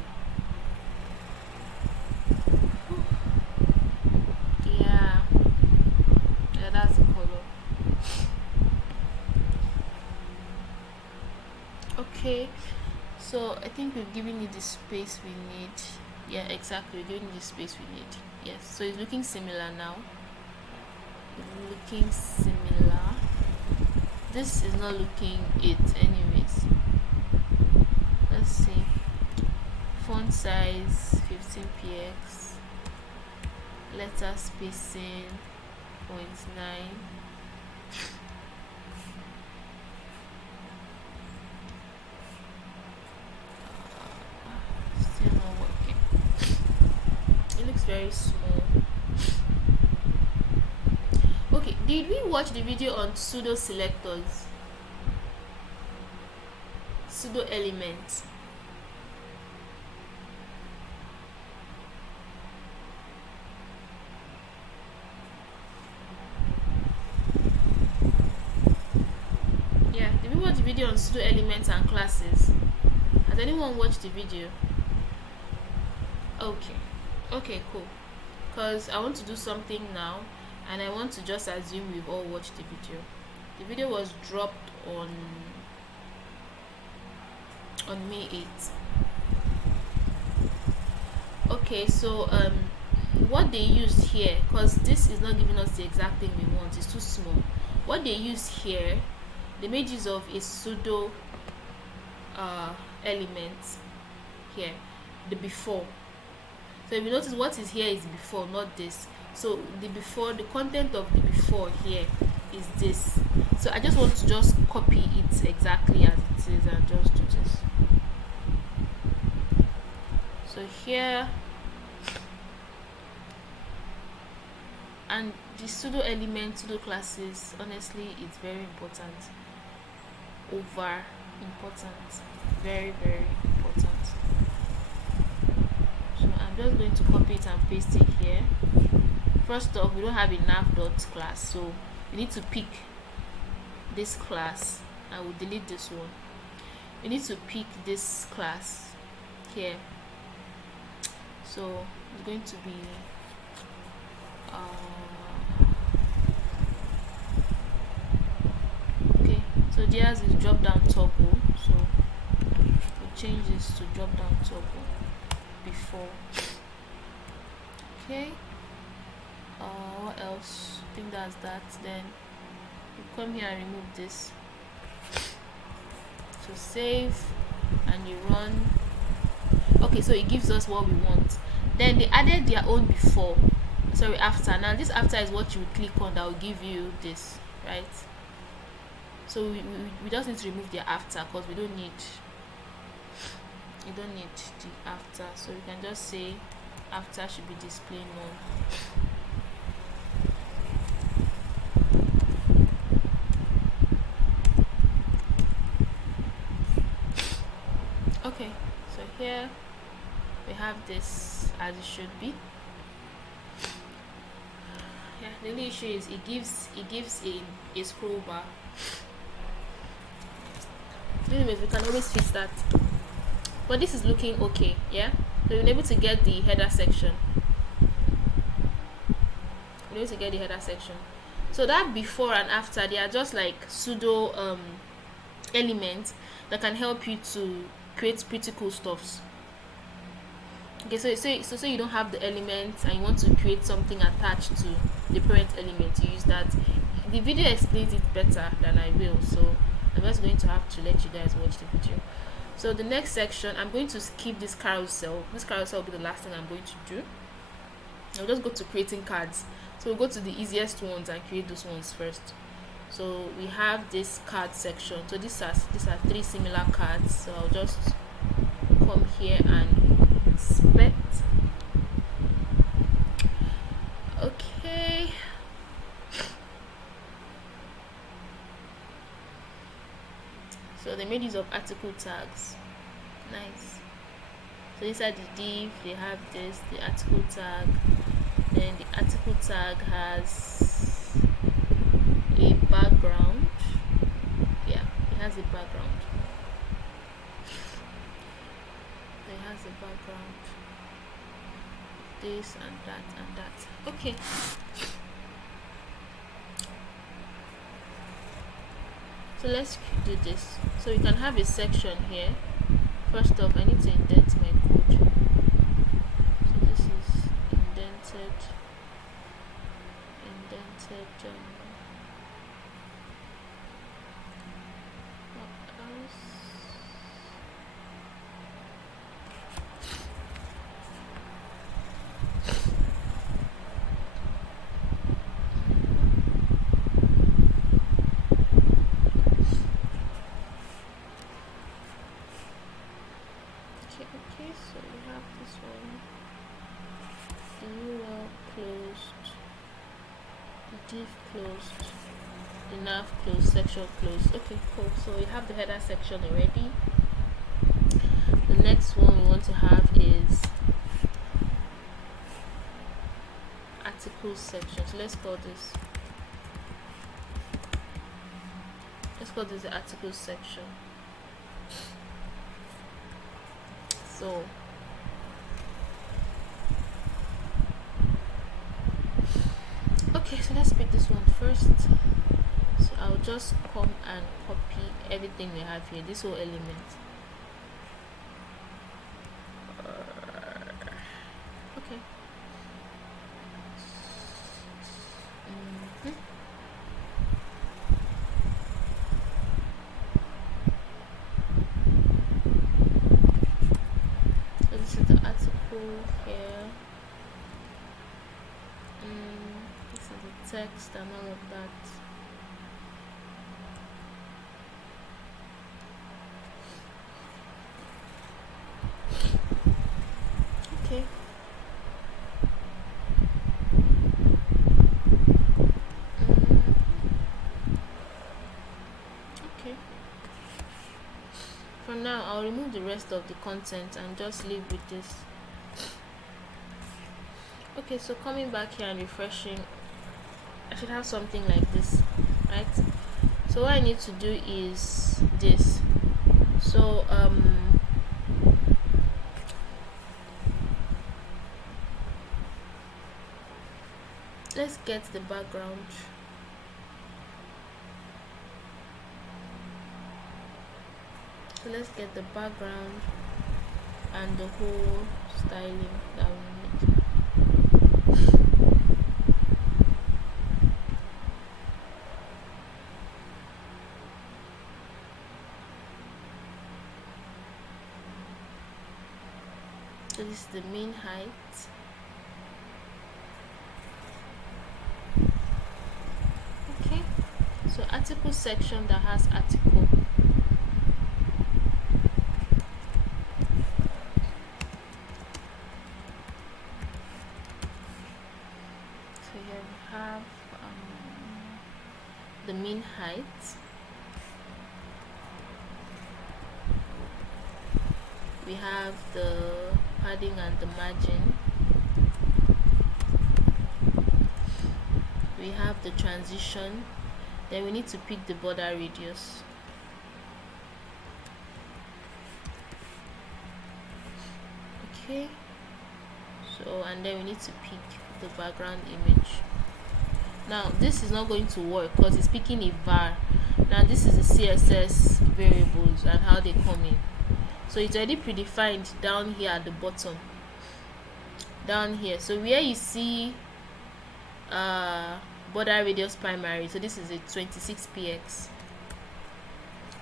Yeah, that's the color. Okay, so I think we've given it the space we need. Yeah, exactly, we're giving it the space we need. Yes, so it's looking similar now. It's looking similar. This is not looking it anyways. Let's see. Font size 15 px, letter spacing 0.9. Still not working. It looks very small. Okay, did we watch the video on pseudo selectors, pseudo elements? Yeah, did we watch the video on pseudo elements and classes? Has anyone watched the video? Okay, cool, because I want to do something now, and I want to just assume we've all watched the video. The video was dropped on May 8th. Okay, so what they used here, because this is not giving us the exact thing we want, it's too small. What they used here, they made use of a pseudo uh element here, the before. So if you notice, what is here is before, not this. So the before, the content of the before here is this. So I just want to just copy it exactly as it is and just do this. So here, and the pseudo element, pseudo classes, honestly, it's very important. Over important, very very important. So I'm just going to copy it and paste it here. First off, we don't have a nav dot class, so we need to pick this class. I will delete this one. We need to pick this class here. So it's going to be okay. So theirs is drop down toggle. So we'll change this to drop down toggle before. Okay. What else? I think that's that. Then you come here and remove this. So save and you run. Okay, so it gives us what we want. Then they added their own before, sorry, after. Now this after is what you will click on that will give you this, right? So we just need to remove the after because we don't need the after. So we can just say after should be display none. Okay, so here we have this as it should be. Yeah, the only issue is it gives a scroll bar. Anyways, we can always fix that. But this is looking okay, yeah? So you're able to get the header section. You're able to get the header section. So that before and after, they are just like pseudo elements that can help you to create pretty cool stuffs. Okay, so say you don't have the element and you want to create something attached to the parent element, you use that. The video explains it better than I will, so I'm just going to have to let you guys watch the video. So the next section, I'm going to skip this carousel. This carousel will be the last thing I'm going to do. I'll just go to creating cards. So we'll go to the easiest ones and create those ones first. So we have this card section. So these are 3 similar cards. So I'll just come here and inspect. Okay. So they made use of article tags. Nice. So inside the div they have this, the article tag. Then the article tag has a background. Yeah, it has a background. It has a background. This and that and that. Okay. So let's do this. So we can have a section here. First off, I need to indent my code. So this is indented. What else? Okay, so we have this one. The URL closed. The div closed. The nav closed, section closed. Okay, cool. So we have the header section already. The next one we want to have is article section. So let's call this the article section. So okay, so let's pick this one first. So I'll just come and copy everything we have here, this whole element. here. This is the text and all of that. Okay. Okay. For now, I'll remove the rest of the content and just leave with this. Okay, so coming back here and refreshing, I should have something like this, right? So what I need to do is this. So let's get the background. So let's get the background and the whole styling that we need. So this is the main height. Okay, so article section that has article. So here we have the mean height. We have the padding and the margin. We have the transition. Then we need to pick the border radius. Okay, so and then we need to pick the background image. Now this is not going to work because it's picking a var. Now this is the CSS variables and how they come in. So it's already predefined down here at the bottom, down here. So where you see border radius primary, so this is a 26px.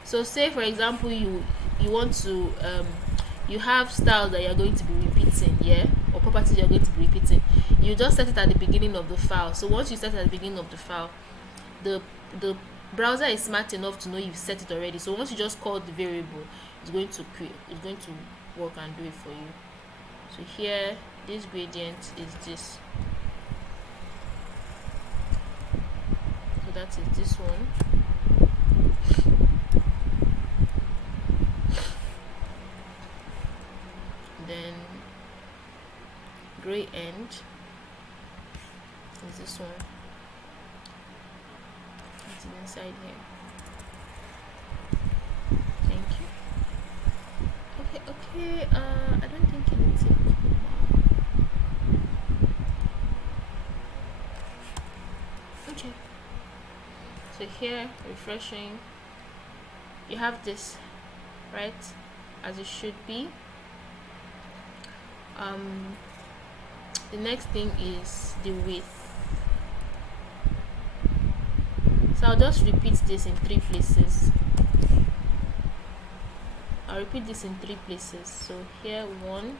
So say for example you want to you have styles that you're going to be repeating, yeah, or properties you're going to be repeating. You just set it at the beginning of the file. So once you set it at the beginning of the file, the browser is smart enough to know you've set it already. So once you just call the variable, it's going to work and do it for you. So here this gradient is this. So that is this one. Then gray end is this one. It's inside here. Thank you. Okay, I don't think anything. Okay. So here, refreshing, you have this, right, as it should be. The next thing is the width. So I'll just repeat this in 3 places. I'll repeat this in 3 places. So here 1,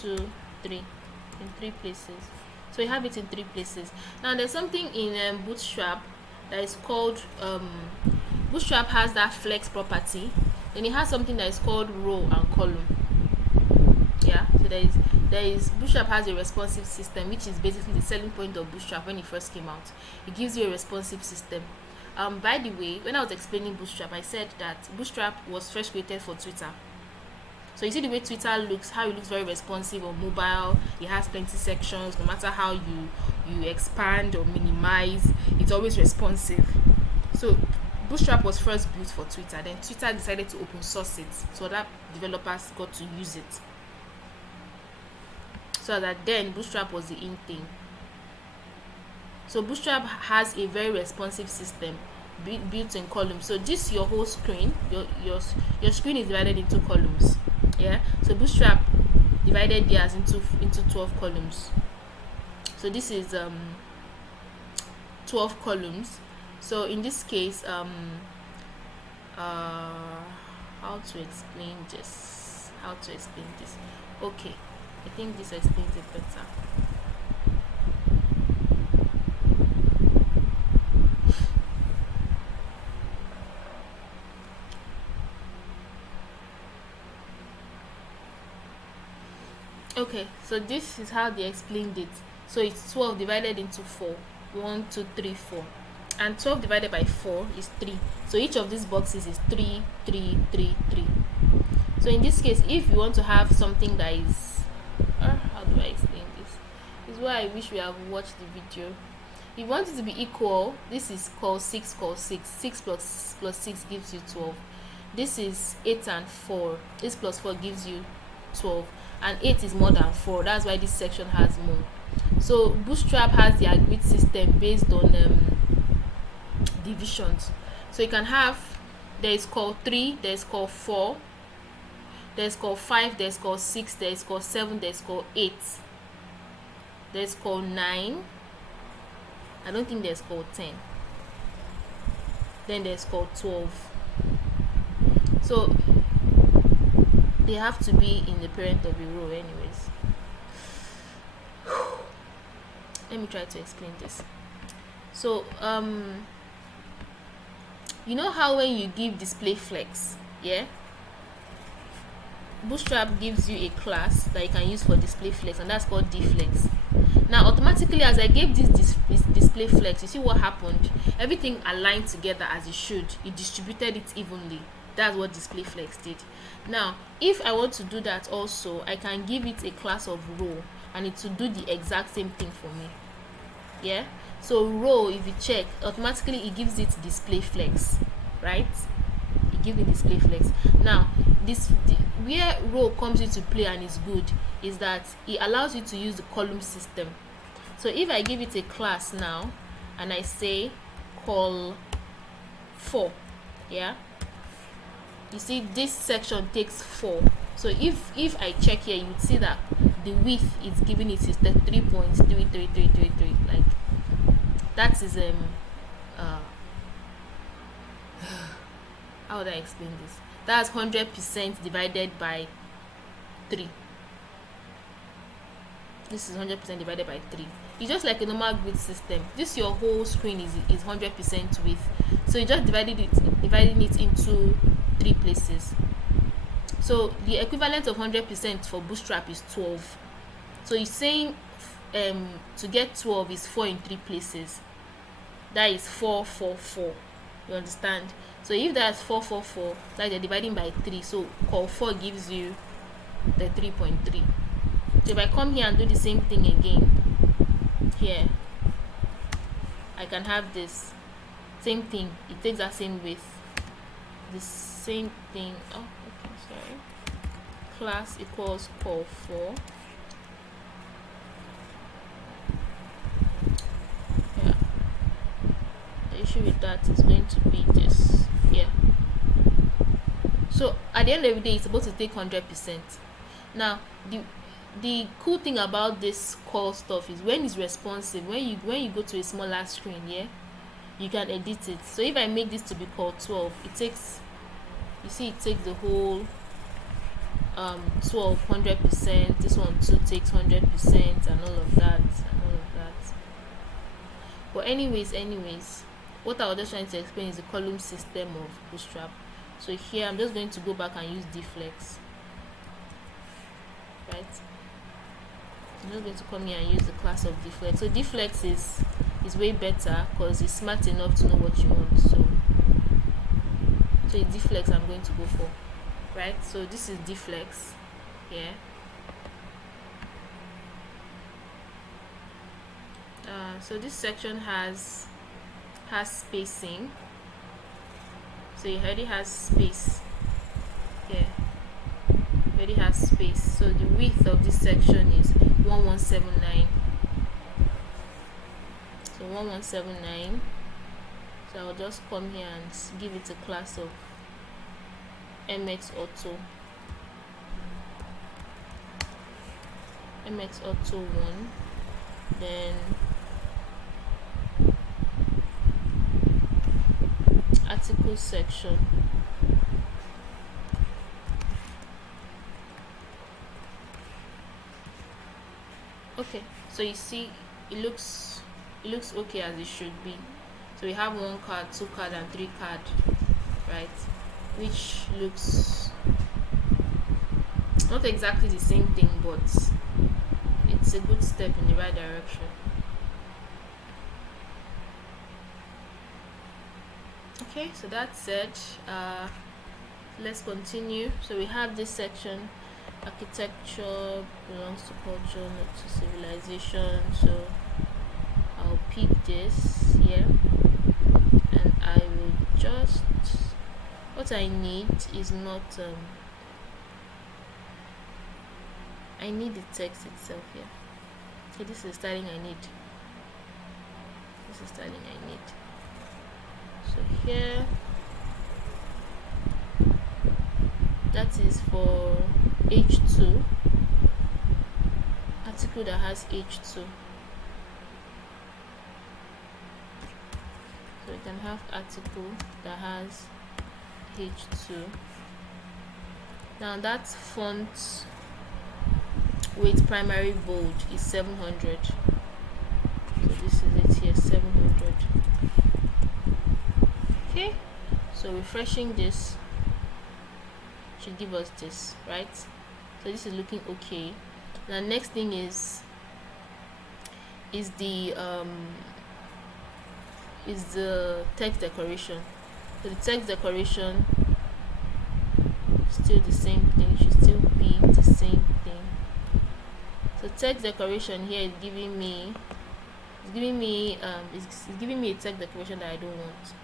2, 3, in 3 places. So you have it in 3 places. Now there's something in Bootstrap that is called Bootstrap has that flex property. Then it has something that is called row and column. Yeah, so there is Bootstrap has a responsive system, which is basically the selling point of Bootstrap when it first came out. It gives you a responsive system. By the way, when I was explaining Bootstrap, I said that Bootstrap was first created for Twitter. So you see the way Twitter looks, how it looks very responsive on mobile. It has plenty sections. No matter how you expand or minimize, it's always responsive. So Bootstrap was first built for Twitter. Then Twitter decided to open source it, so that developers got to use it. So that then Bootstrap was the in thing. So Bootstrap has a very responsive system built in columns. So this your whole screen, your screen is divided into columns. Yeah. So Bootstrap divided theirs into 12 columns. So this is 12 columns. So in this case, how to explain this? Okay. I think this explains it better. Okay, so this is how they explained it. So it's 12 divided into 4. 1, 2, 3, 4. And 12 divided by 4 is 3. So each of these boxes is 3, 3, 3, 3. So in this case, if you want to have something that is... how do I explain this? This is why I wish we have watched the video. If you want it to be equal, this is called 6, called 6. 6 plus 6 gives you 12. This is 8 and 4. This plus 4 gives you 12. And 8 is more than 4. That's why this section has more. So Bootstrap has the grid system based on divisions. So you can have, there is called 3, there is called 4, there is called 5, there is called 6, there is called 7, there is called 8, there is called 9. I don't think there's called 10. Then there's called 12. So they have to be in the parent of a row anyways. Let me try to explain this. So you know how when you give display flex, yeah, Bootstrap gives you a class that you can use for display flex, and that's called dflex. Now automatically, as I gave this display flex, you see what happened? Everything aligned together as it should. It distributed it evenly. That's what display flex did. Now if I want to do that also, I can give it a class of row and it will do the exact same thing for me. Yeah, so row, if you check, automatically it gives it display flex, right? It gives it display flex. Now where row comes into play and is good is that it allows you to use the column system. So if I give it a class now and I say call 4, yeah, you see this section takes 4. So if I check here, you would see that the width is giving it is 3.33333. Like that is how would I explain this? That's 100% divided by 3. This is 100% divided by 3. It's just like a normal grid system. This your whole screen is 100% width. So you just dividing it into 3 places. So the equivalent of 100% for Bootstrap is 12. So it's saying to get 12 is 4 in 3 places. That is 4, 4, 4. You understand? So if that's 4, 4, 4, like they're dividing by 3. So call 4 gives you the 3.3. So if I come here and do the same thing again, here, I can have this same thing. It takes that same width. The same thing. Oh, okay, sorry. Class equals call 4. Yeah. The issue with that is going to be this. Yeah. So at the end of the day, it's supposed to take 100%. Now the cool thing about this call stuff is when it's responsive, when you go to a smaller screen, yeah, you can edit it. So if I make this to be called 12, it takes, you see, it takes the whole 12 100%. This one too takes 100% and all of that. But anyways, what I was just trying to explain is the column system of Bootstrap. So here I'm just going to go back and use dflex, right? I'm just going to come here and use the class of dflex. So dflex is way better because it's smart enough to know what you want. So it's dflex I'm going to go for, right? So this is dflex here. So this section has spacing. So it already has space here. It already has space. So the width of this section is 1179. So 1179. So I'll just come here and give it a class of MX Auto. MX Auto 1. Then article section. Okay, so you see it looks okay as it should be. So we have 1 card, 2 card, and 3 card, right? Which looks not exactly the same thing, but it's a good step in the right direction. Okay, so that said, let's continue. So we have this section: architecture belongs to culture, not to civilization. So I'll pick this here, and I will just, what I need is not I need the text itself here. Okay, this is the styling I need. This is styling I need. So here, that is for H2, article that has H2. So we can have article that has H2. Now that font weight primary bold is 700. So this is it here, 700. Okay, so refreshing this should give us this, right? So this is looking okay. Now next thing is the text decoration. So the text decoration, still the same thing, it should still be the same thing. So text decoration here is giving me it's giving me a text decoration that I don't want.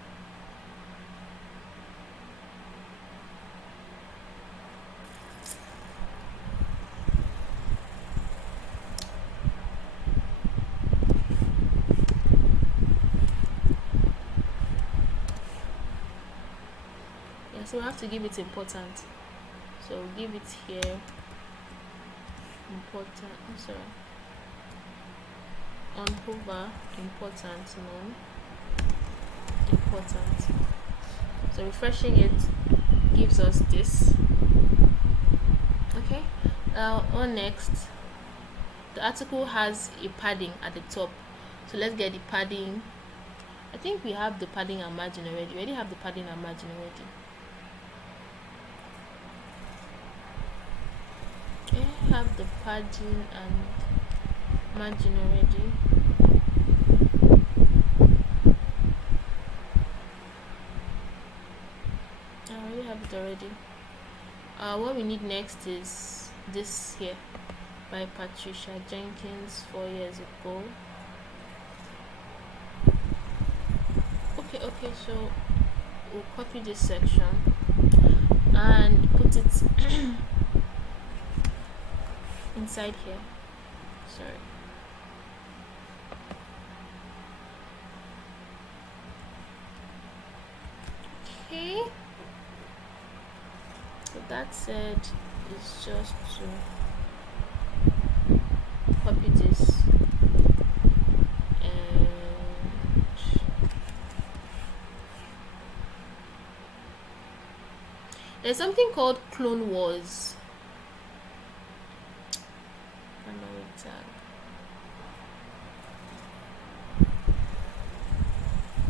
So we have to give it important. So we'll give it here important. I'm sorry. On hover, important, important. So refreshing it gives us this. Okay. Now on next, the article has a padding at the top. So let's get the padding. I think we have the padding and margin already. We already have the padding and margin already. I have the padding and margin already. I already have it already. What we need next is this here by Patricia Jenkins 4 years ago. Okay, so we'll copy this section and put it inside here. Sorry. Okay. So that said, it's just to copy this and there's something called Clone Wars.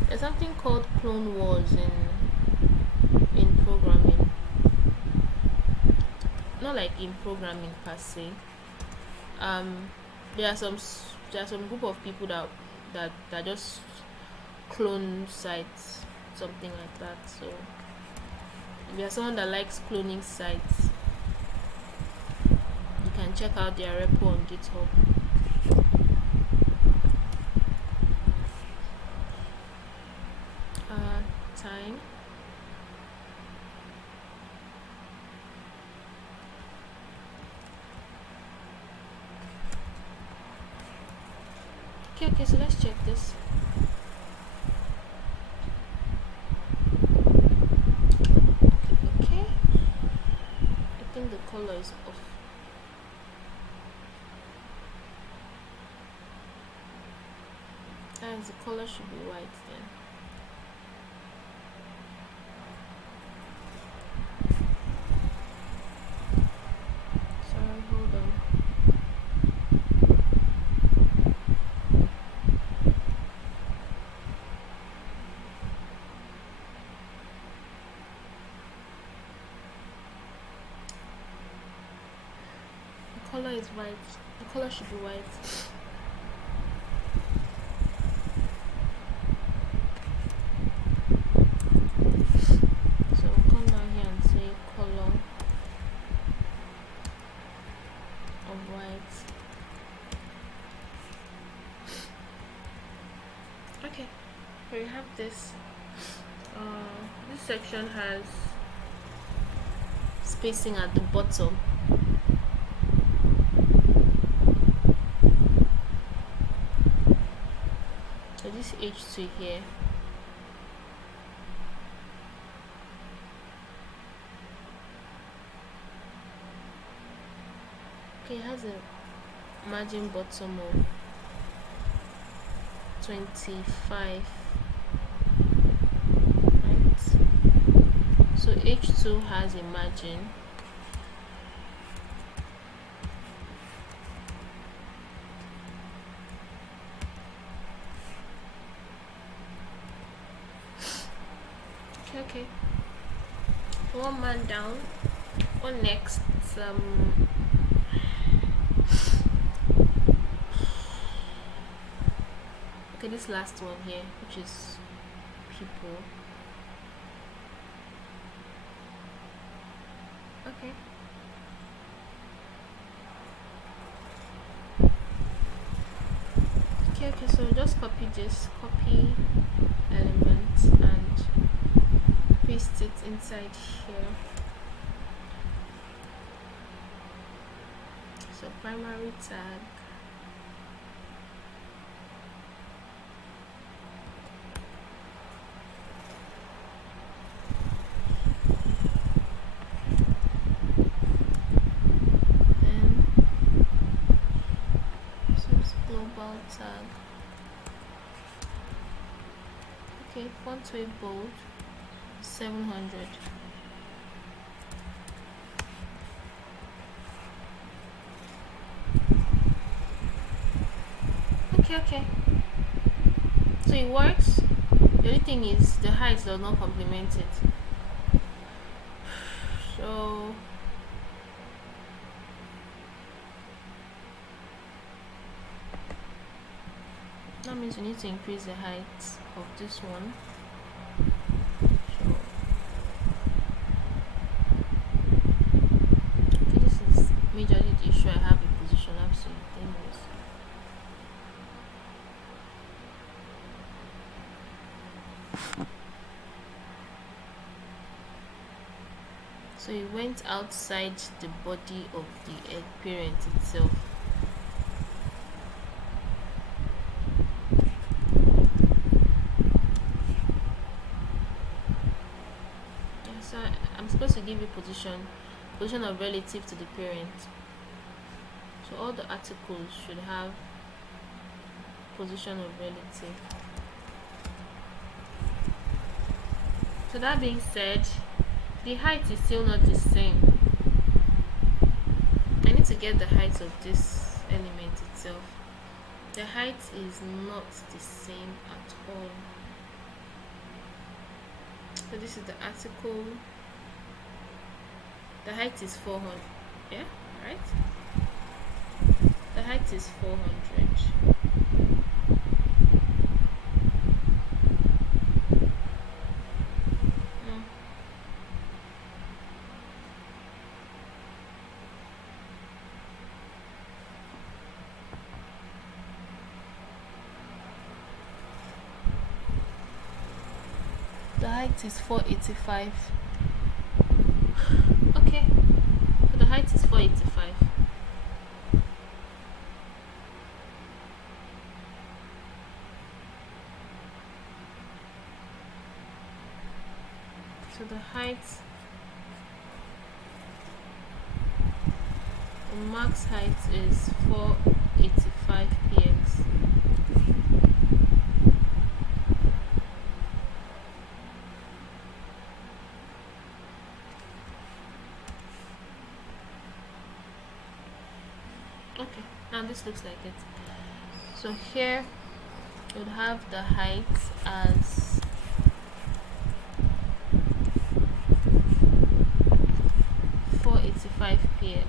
There's something called Clone Wars in programming. Not like in programming per se. There are some group of people that just clone sites, something like that. So if you're someone that likes cloning sites, you can check out their repo on GitHub. Time. Okay, so let's check this. Okay. I think the color is off. And the color should be white then. Sorry, hold on. color is white. The color should be white. So we'll come down here and say color of white. Okay, so we have this. This section has spacing at the bottom. So this H2 here, okay, it has a margin bottom of 25, right? So H2 has a margin okay. One man down. One next. Okay, this last one here, which is people. Okay. Okay, so just copy this, copy element and paste it inside here. So primary tag, then source global tag. Okay, font weight bold 700. Okay, so it works. The only thing is the height does not complement it. So that means we need to increase the height of this one. Okay, this is majorly the issue I have with position absolute. Anyways, so it went outside the body of the parent itself. Yeah, so I'm supposed to give you position of relative to the parent. So all the articles should have position of relative. So that being said, the height is still not the same. I need to get the height of this element itself. The height is not the same at all. So this is the article. The height is 400. Yeah, right? The height is 400. The height is 485. Okay, so the height is 485. So the height, the max height is 485 px. Okay, now this looks like it. So here we would have the height as 485 px.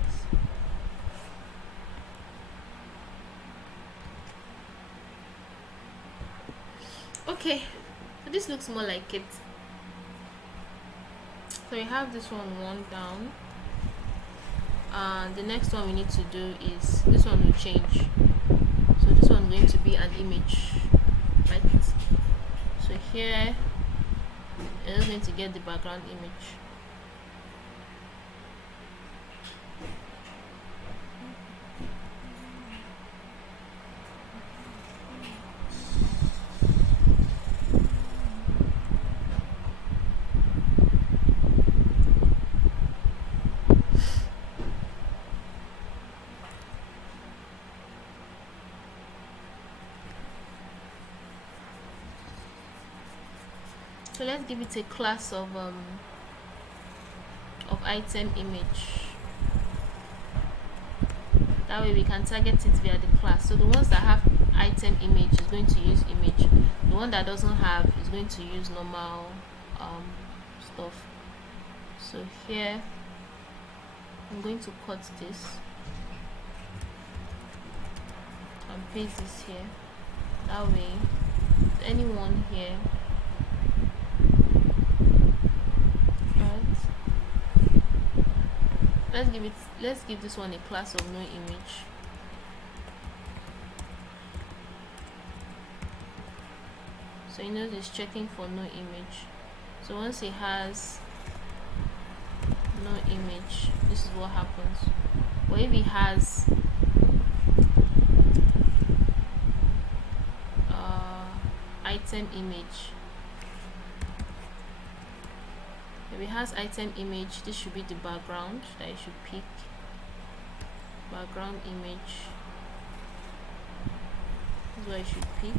Okay, so this looks more like it. So we have this one down, and the next one we need to do is this one will change. So this one going to be an image, right? So here it is going to get the background image. So let's give it a class of item image. That way we can target it via the class. So the ones that have item image is going to use image. The one that doesn't have is going to use normal stuff. So here I'm going to cut this and paste this here. That way anyone here, let's give this one a class of no image. So you know it's checking for no image. So once it has no image, this is what happens. But if it has item image, if it has item image, this should be the background that you should pick. Background image is what you should pick.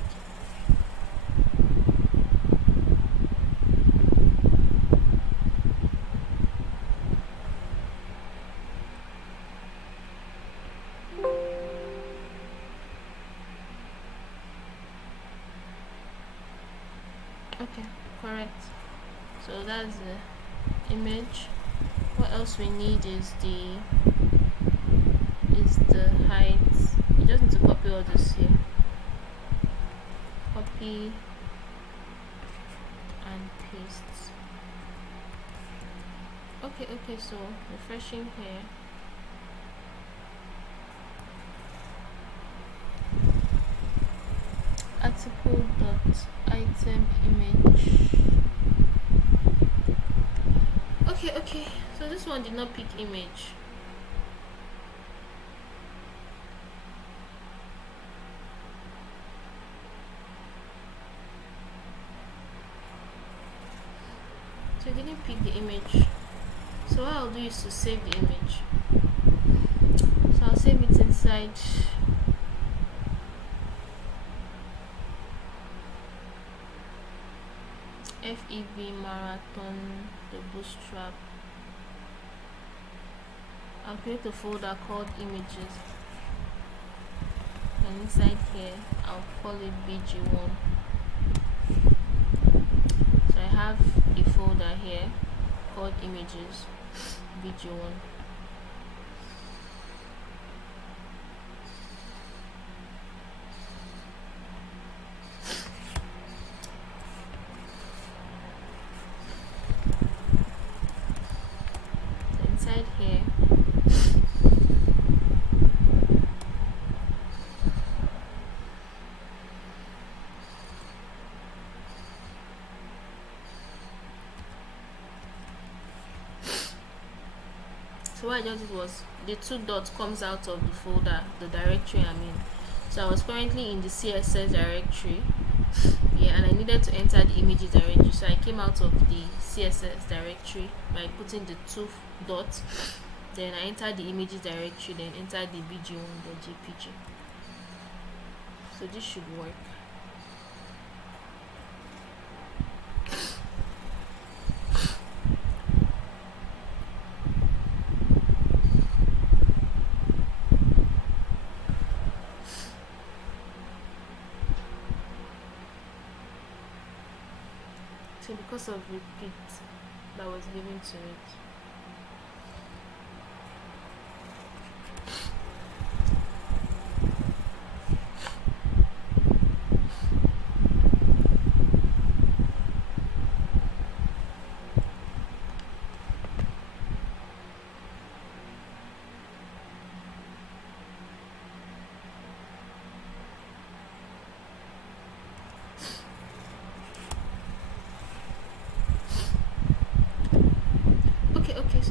Okay, correct. So that's the image. What else we need is the height. You just need to copy all this here. Copy and paste. Okay, so refreshing here. Article dot item image. Okay, so this one did not pick image. So I didn't pick the image. So what I'll do is to save the image. So I'll save it inside FEV Marathon, the Bootstrap. I'll create a folder called images, and inside here I'll call it BG1. So I have a folder here called images, BG1. Inside here so what I just did was the two dots comes out of the folder, the directory I'm in. So I was currently in the CSS directory, yeah, and I needed to enter the images directory. So I came out of the CSS directory by putting the two dots, then I entered the images directory, then entered the bg1.jpg. So this should work. So because of repeat that was given to it.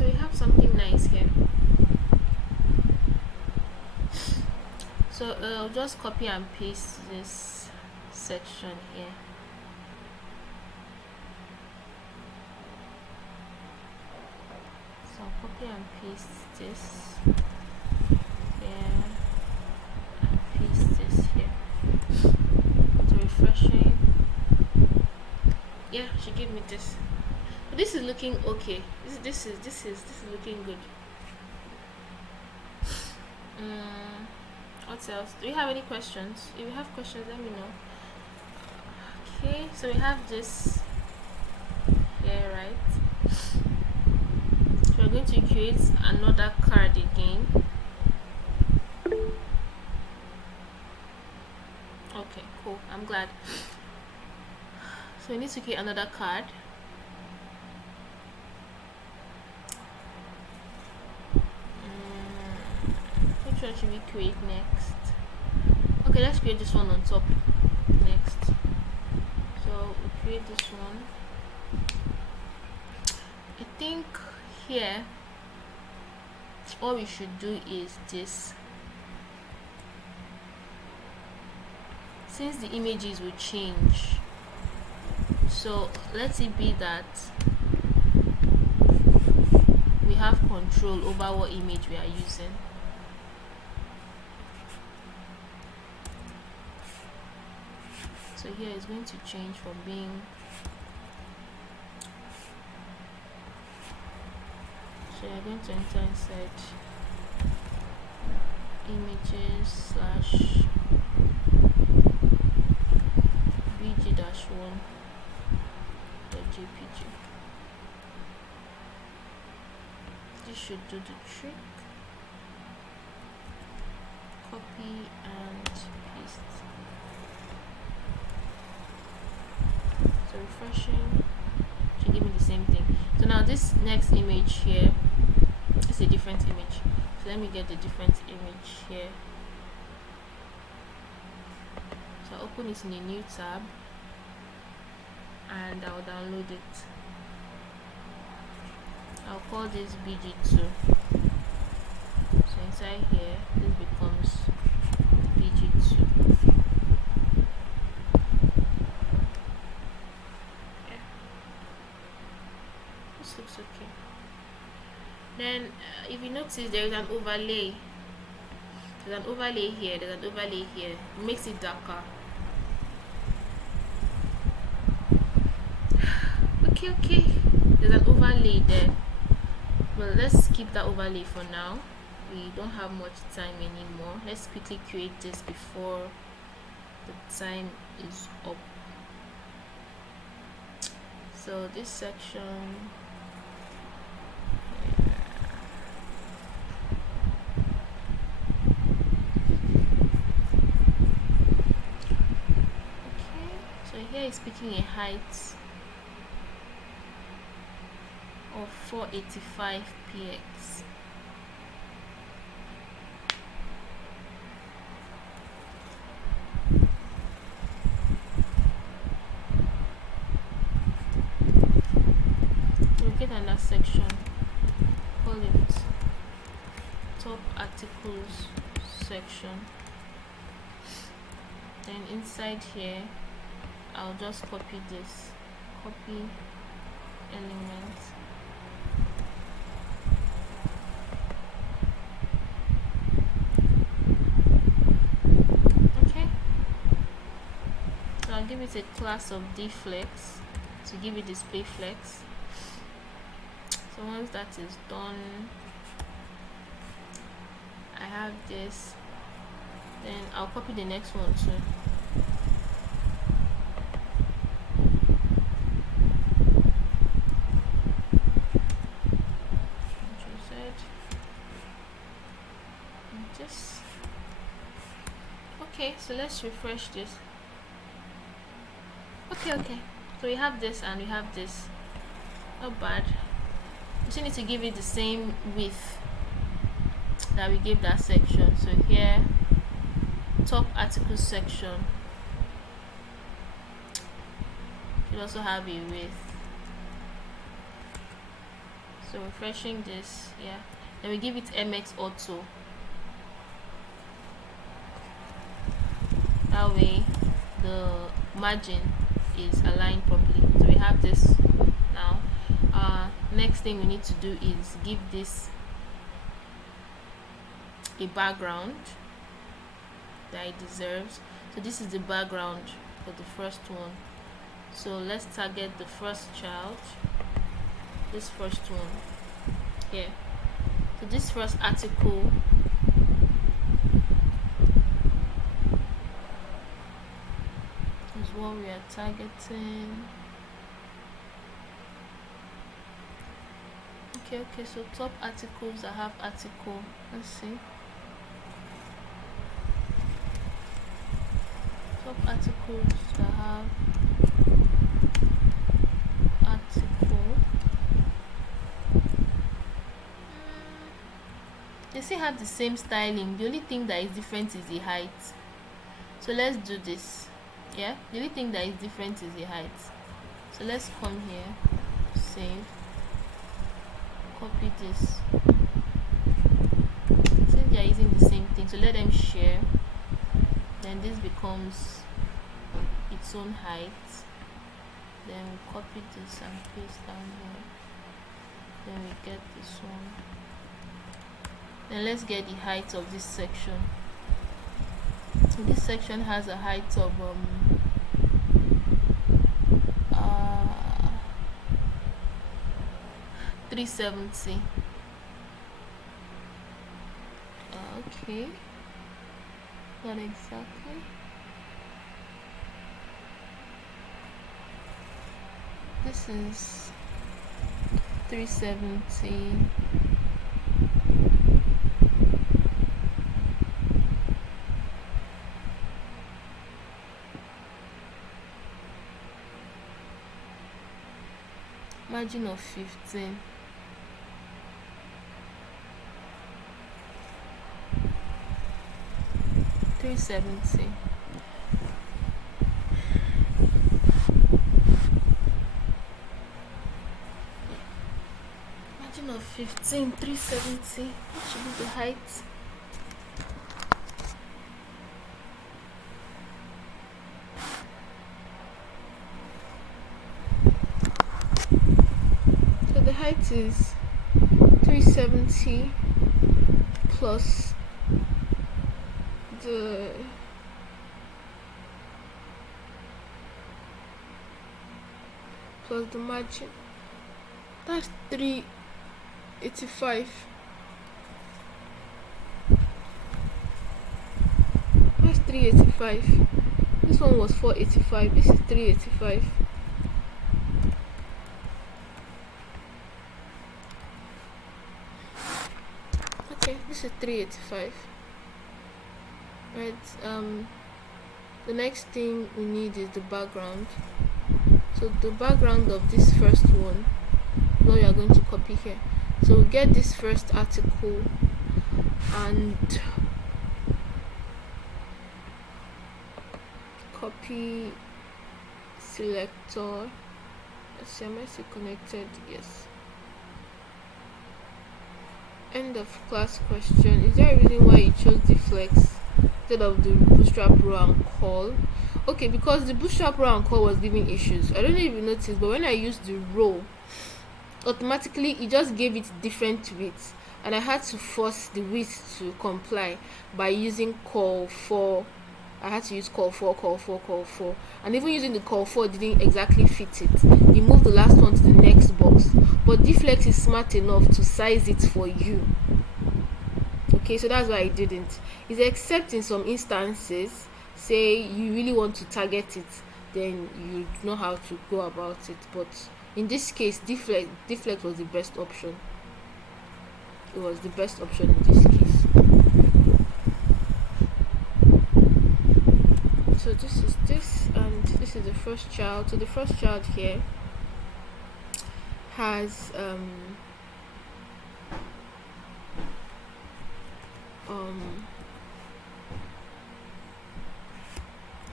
so we have something nice here. So I'll just copy and paste this section here. So I'll copy and paste this here and paste this here. So refreshing. Yeah, she gave me this. But this is looking okay. This is looking good. What else? Do you have any questions? If you have questions, let me know. Okay, so we have this here, right? So we're going to create another card again. Okay, cool. I'm glad. So we need to create another card. Which one should we create next? Okay, let's create this one on top next. So we create this one. I think here what we should do is this. Since the images will change, so let it be that we have control over what image we are using. So here it's going to change from being so you're going to enter inside images / bg-1 .jpg. This should do the trick. Copy and paste. So refreshing should give me the same thing. So now this next image here is a different image. So let me get the different image here. So I'll open it in a new tab and I'll download it. I'll call this bg2. So inside here this becomes bg2. Yeah. This looks okay. Then if you notice there is an overlay. There's an overlay here, there's an overlay here. It makes it darker. Okay, there's an overlay there. Well, let's keep that overlay for now. We don't have much time anymore. Let's quickly create this before the time is up. So this section here is picking a height of 485 px. We'll get another section, call it top articles section. Then inside here I'll just copy this, copy element, okay. So I'll give it a class of dflex to give it display flex. So once that is done, I have this, then I'll copy the next one too. Okay, so let's refresh this. Okay, so we have this and we have this. Not bad. We still need to give it the same width that we gave that section. So here, top article section should also have a width. So refreshing this, yeah. Then we give it MX Auto. That way the margin is aligned properly. So we have this now. Next thing we need to do is give this a background that it deserves. So this is the background for the first one. So let's target the first child, this first one here. So this first article is what we are targeting. Okay, so top articles that have article, let's see. Top articles that have article. They still have the same styling. The only thing that is different is the height. So let's do this. Yeah, the only thing that is different is the height. So let's come here, save, copy this. Since they are using the same thing, so let them share. Then this becomes its own height. Then we copy this and paste down here. Then we get this one. Then let's get the height of this section. So this section has a height of 370. Okay, not exactly. This is 370. Margin of 15. $370. Margin of 15, $370. What should be the height? So the height is 370 plus the margin. That's 385. That's 385. This one was 485. This is 385. Okay, this is 385. Right, the next thing we need is the background. So the background of this first one is what we are going to copy here. So we get this first article and copy selector. CMS connected, yes. End of class question. Is there a reason why you chose the flex instead of the bootstrap row and call? Okay, because the bootstrap row and call was giving issues. I don't know if you noticed, but when I used the row, automatically it just gave it different widths, and I had to force the width to comply by using call for. I had to use call for, and even using the call for didn't exactly fit it. You move the last one to the next box, but dflex is smart enough to size it for you. Okay, so that's why I didn't. It's except in some instances, say you really want to target it, then you know how to go about it. But in this case, dflex was the best option. It was the best option in this case. So this is this, and this is the first child. So the first child here has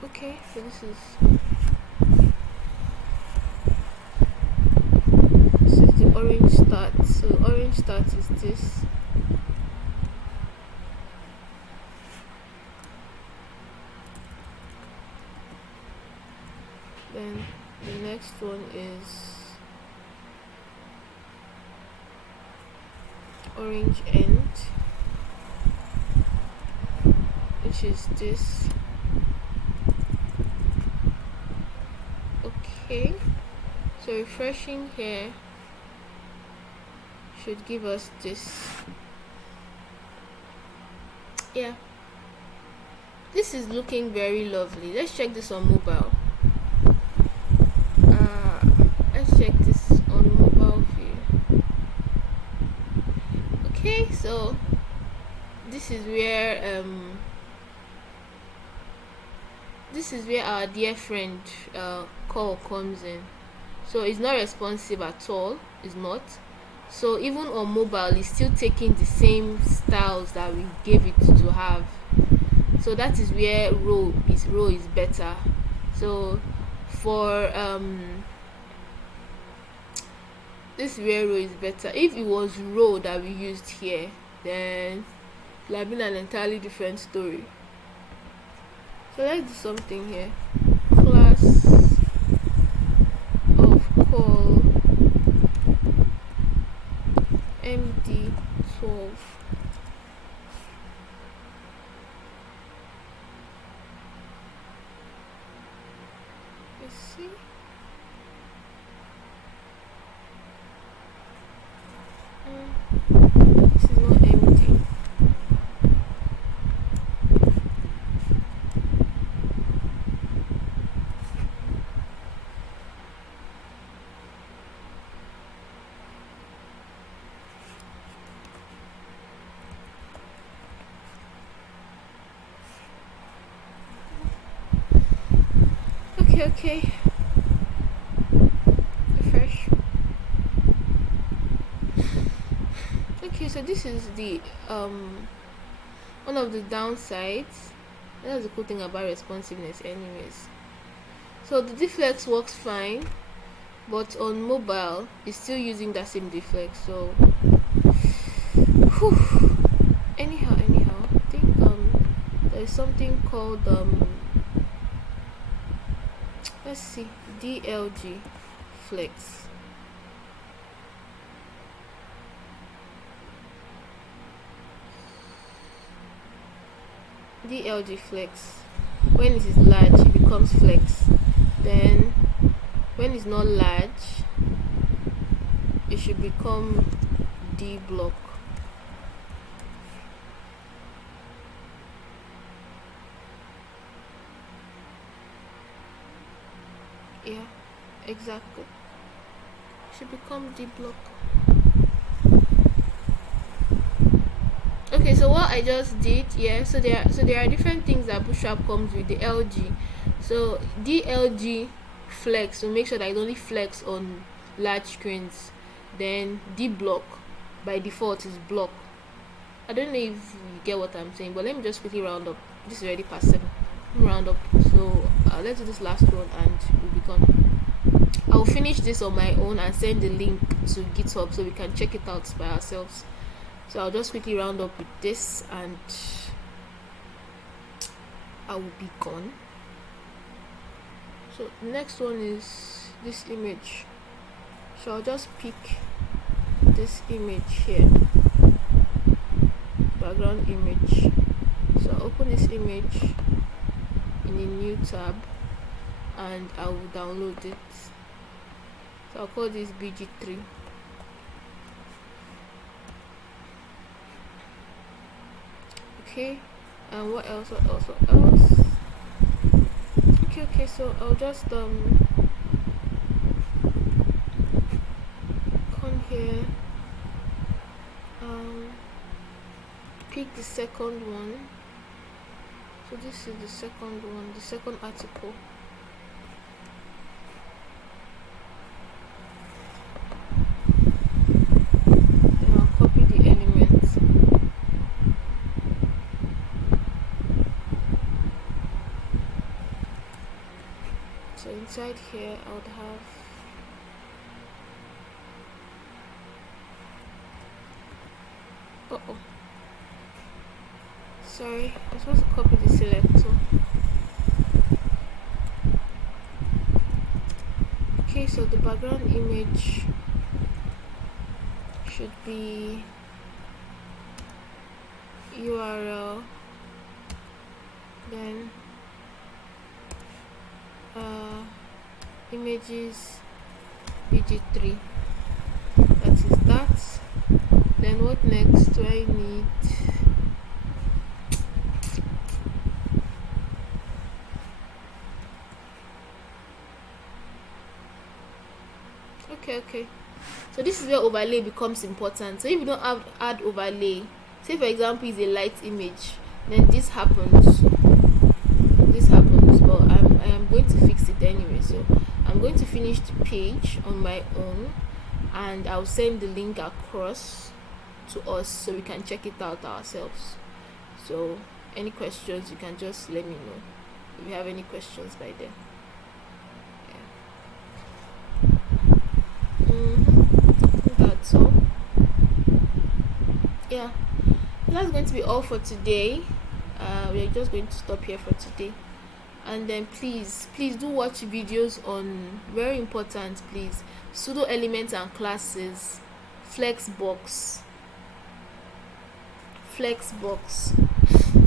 okay, so this is the orange start. So orange start is this. Then the next one is orange end, which is this. Okay, so refreshing here should give us this. Yeah, this is looking very lovely. Let's check this on mobile. Let's check this on mobile view. Okay, so this is where our dear friend call comes in. So it's not responsive at all. It's not. So even on mobile, it's still taking the same styles that we gave it to have. So that is where RAW is better. So for this is where RAW is better. If it was RAW that we used here, then it would have been an entirely different story. So let's do something here. Class of call MD12. Let's see. This is not MD. Okay. Refresh. Okay, so this is the one of the downsides. That's the cool thing about responsiveness anyways. So the deflex works fine, but on mobile it's still using that same deflex. So anyhow, I think there is something called let's see, DLG flex. DLG flex. When it is large, it becomes flex. Then when it's not large, it should become D block. Yeah, exactly. It should become D block. Okay, so what I just did, so there are different things that Bootstrap comes with the LG. So DLG flex, so make sure that it only flex on large screens. Then D block by default is block. I don't know if you get what I'm saying, but let me just quickly round up. This is already past 7. Round up. So let's do this last one and we'll be gone. I'll finish this on my own and send the link to GitHub so we can check it out by ourselves. So I'll just quickly round up with this and I will be gone. So the next one is this image. So I'll just pick this image here, background image. So I'll open this image in a new tab and I will download it. So I'll call this BG3. Okay, and what else? Okay, so I'll just come here, pick the second one. So this is the second one, the second article. Then I'll copy the elements. So inside here I would have Oh, sorry, I'm supposed to copy the selector. Okay, so the background image should be URL, then images bg3. That is that. Then what next do I need? Okay, so this is where overlay becomes important. So if you don't add overlay, say for example is a light image, then this happens, but I am going to fix it anyway. So I'm going to finish the page on my own, and I'll send the link across to us so we can check it out ourselves. So any questions, you can just let me know if you have any questions by then. That's all. Yeah, that's going to be all for today. We're just going to stop here for today, and then please do watch videos on, very important, please, pseudo elements and classes, flexbox.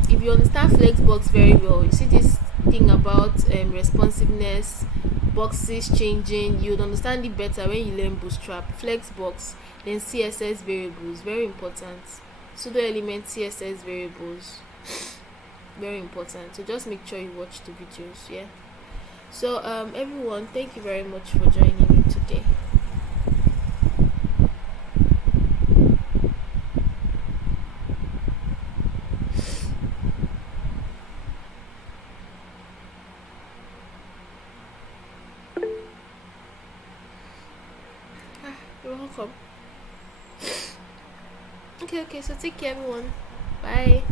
If you understand flexbox very well, you see this thing about responsiveness, boxes changing, you would understand it better when you learn Bootstrap. Flexbox, then CSS variables, very important. Pseudo element CSS variables, very important. So just make sure you watch the videos. Yeah, so everyone, thank you very much for joining me today. You're welcome. Okay, so take care everyone. Bye.